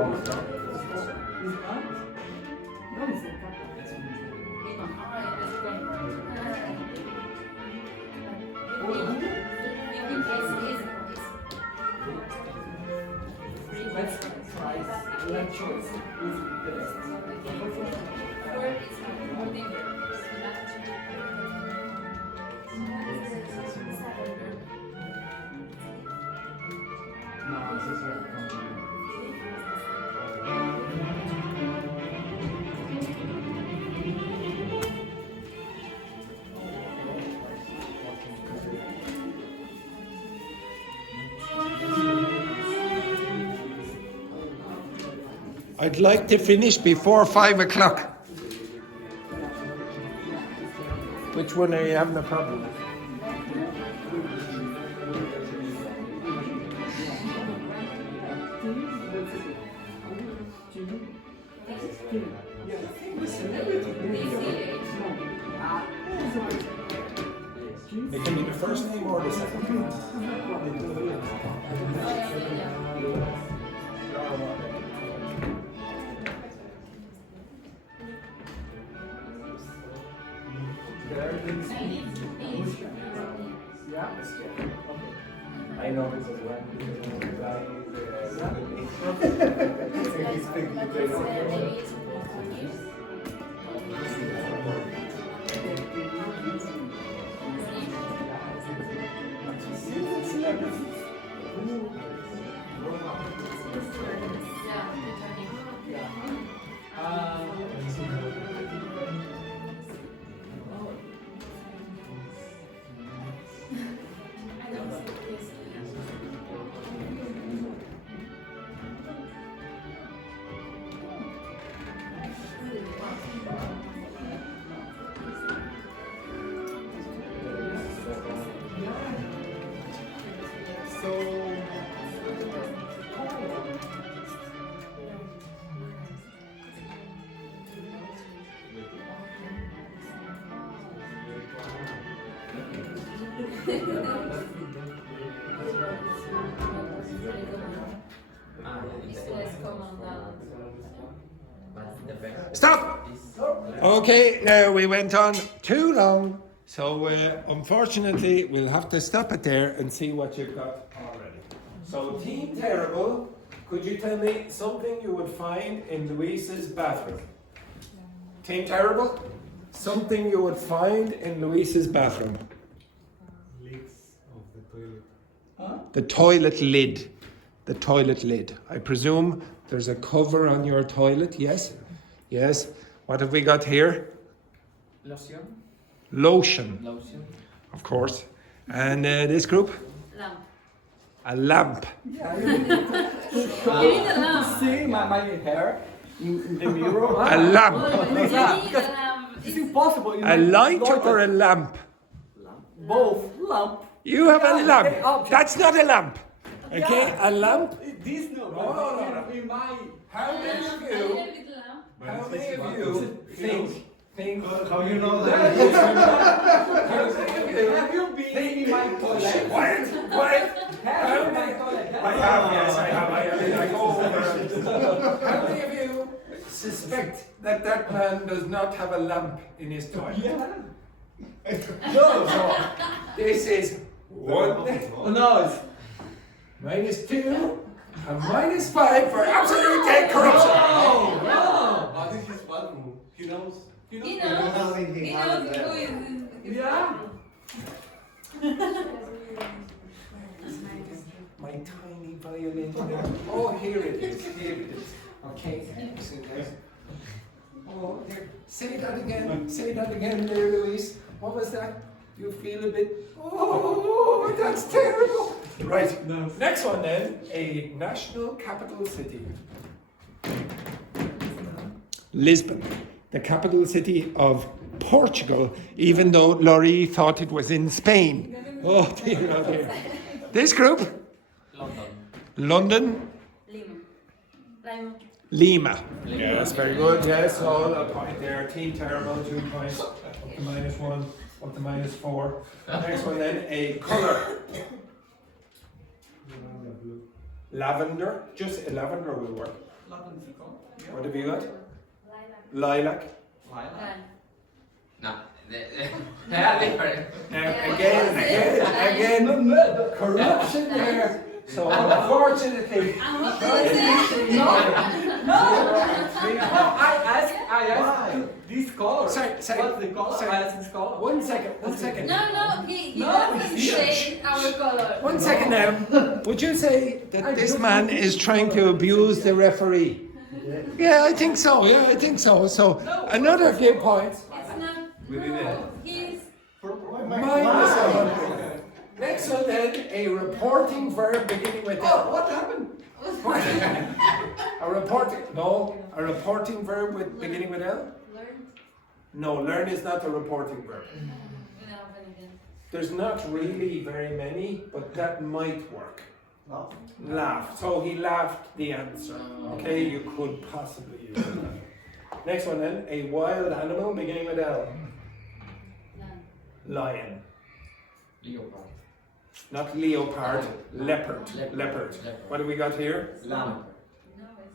try. Let's choose. I'd like to finish before 5 o'clock. Which one are you having a problem with? It can be the first name or the second name. I know this as well. He's thinking Stop! Okay, now we went on too long, so unfortunately we'll have to stop it there and see what you've got already. So, Team Terrible, could you tell me something you would find in Luisa's bathroom? Team Terrible, something you would find in Luisa's bathroom? Leaks of the toilet. The toilet lid. The toilet lid. I presume there's a cover on your toilet, yes? Yes. What have we got here? Lotion. Lotion, Lotion. of course. And this group? Lamp. A lamp. Yeah, you need to see my hair in the mirror. A lamp. Because it's impossible. A light or a lamp? Both. Lamp. You have a Yeah, lamp. object. That's not a lamp. Okay, Yeah. a lamp. This no. No. In my. How many of you? How many of you think? How you know that? Have you been in my toilet? Quiet. Have you been in my toilet? I have, yes, I have. I go over. How many of you suspect that that man does not have a lamp in his toilet? Yeah. No. This is one, No. It's -2, and -5 for absolute dead corruption. no. Oh, this is his bathroom. He knows. He knows who is. Yeah. My tiny violin. Oh, here it is. Okay. Oh, here. Say that again there, Louise. What was that? You feel a bit. Oh, that's terrible. Right. No. Next one then. A national capital city. Lisbon, the capital city of Portugal, even though Laurie thought it was in Spain. Oh dear, oh dear. This group? London. Lima. Yes, very good. Yes, all a point there. Team Terrible, 2 points. Up to -1, up to -4. Next one then, a colour. Lavender. Just lavender will work. What have you got? Lilac. No, they are different. Again, corruption there. So unfortunately, I asked this color. Sorry. What's the color? I asked this color. One second. No, he doesn't say our color. One second now. Would you say that this man is trying to abuse the referee? Yeah, I think so. So another few points. It's not. No, he's. Minus 100. Next one then, a reporting verb beginning with L. What happened? A reporting verb with beginning with L? Learn. No, learn is not a reporting verb. No, but again. There's not really very many, but that might work. Laugh. So he laughed the answer. Okay, you could possibly use that. Next one then, a wild animal beginning with L. Lion. Leopard. Not leopard, leopard. What do we got here? Lamb.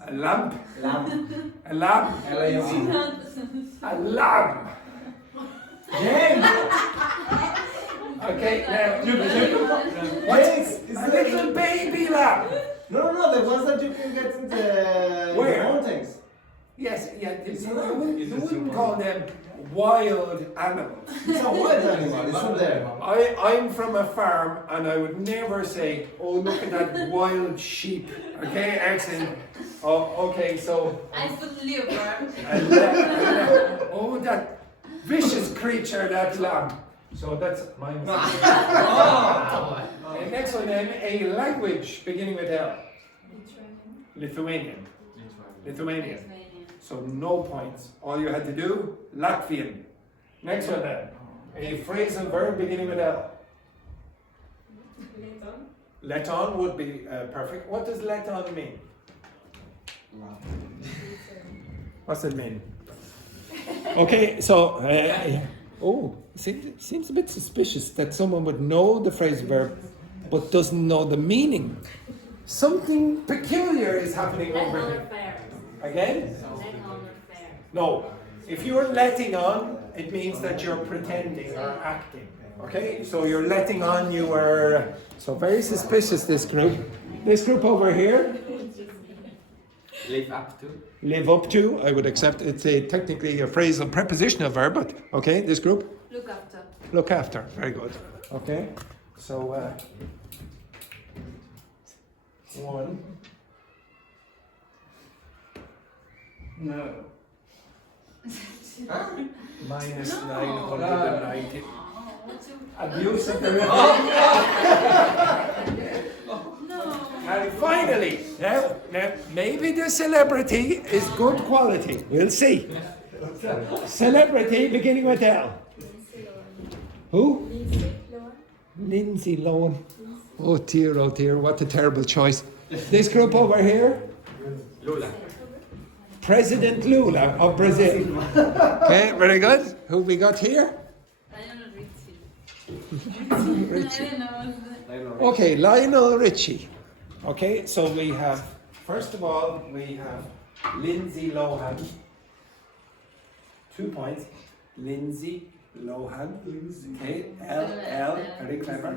A lamp. Lamb. A lamb. A lamb. Okay, now what's a little baby lamb? No, the ones that you can get in the Where? mountains. Yes, you wouldn't call them wild animals. It's a wild animal, it's not there. I'm from a farm and I would never say, oh, look at that wild sheep. Okay, excellent. Oh, okay, so. I put leopard. Oh, that vicious creature, that lamb. So that's my mistake. Okay, next one then, a language beginning with L. Lithuanian. So no points. All you had to do, Latvian. Next one then, a phrasal verb beginning with L. Let on would be perfect. What does let on mean? What's it mean? Okay, so seems a bit suspicious that someone would know the phrasal verb but doesn't know the meaning. Something peculiar is happening over here. Again? No. If you're letting on, it means that you're pretending or acting. Okay? So you're letting on, you are. So very suspicious, this group. This group over here. Live up to, I would accept. It's technically a phrasal prepositional verb, but okay, this group. Look after. Very good. Okay. So, one. No. Minus 990. Abuse of the And finally, now, maybe the celebrity is good quality. We'll see. Celebrity beginning with L. Who? Lindsay Lohan. Oh dear, what a terrible choice. This group over here? Lula. President Lula of Brazil. Okay, very good. Who we got here? Richie. Okay, Lionel Richie. Okay, so we have, first of all, we have Lindsay Lohan. 2 points. Lindsay Lohan. Okay, L, very clever.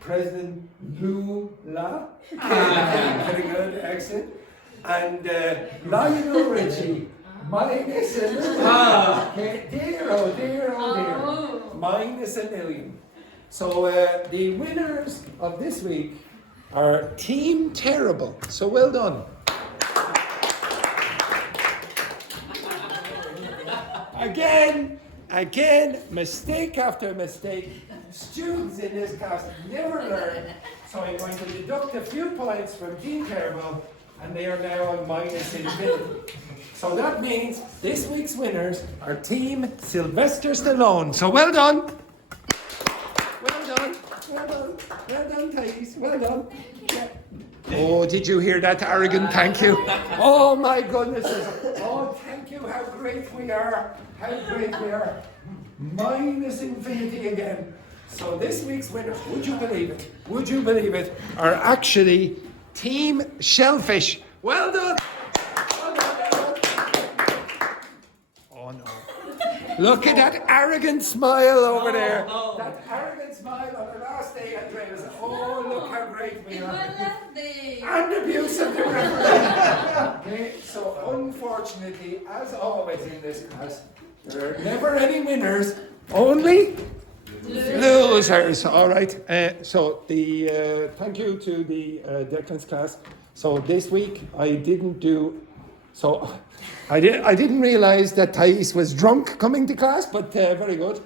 President Lula. Very good, excellent. And Lionel Richie. Minus a million. Okay, dear. Minus a million. So the winners of this week are Team Terrible. So well done. Again, mistake after mistake. Students in this class never learn. So I'm going to deduct a few points from Team Terrible, and they are now on minus infinity. So that means this week's winners are Team Sylvester Stallone. So well done. Well done, Thais. Well done. Yeah. Oh, did you hear that arrogant thank you? Oh my goodness. Oh, thank you. How great we are. Minus infinity again. So this week's winners, would you believe it, are actually Team Shellfish Well done. Oh no. Look at that arrogant smile over there. That arrogant smile on the last day, Andrea was, oh, look how great we are. last day. And abuse of the referee. Okay, so unfortunately, as always in this class, there are never any winners, only losers. All right. So the thank you to the Declan's class. So this week I didn't do. So I didn't realize that Thais was drunk coming to class, but very good.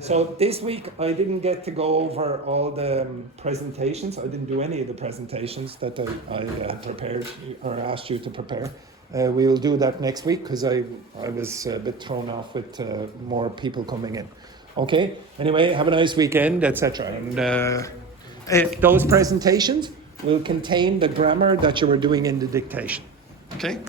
So this week I didn't get to go over all the presentations. I didn't do any of the presentations that I prepared or asked you to prepare. We will do that next week because I was a bit thrown off with more people coming in. Okay. Anyway, have a nice weekend, etc. And those presentations will contain the grammar that you were doing in the dictation. Okay.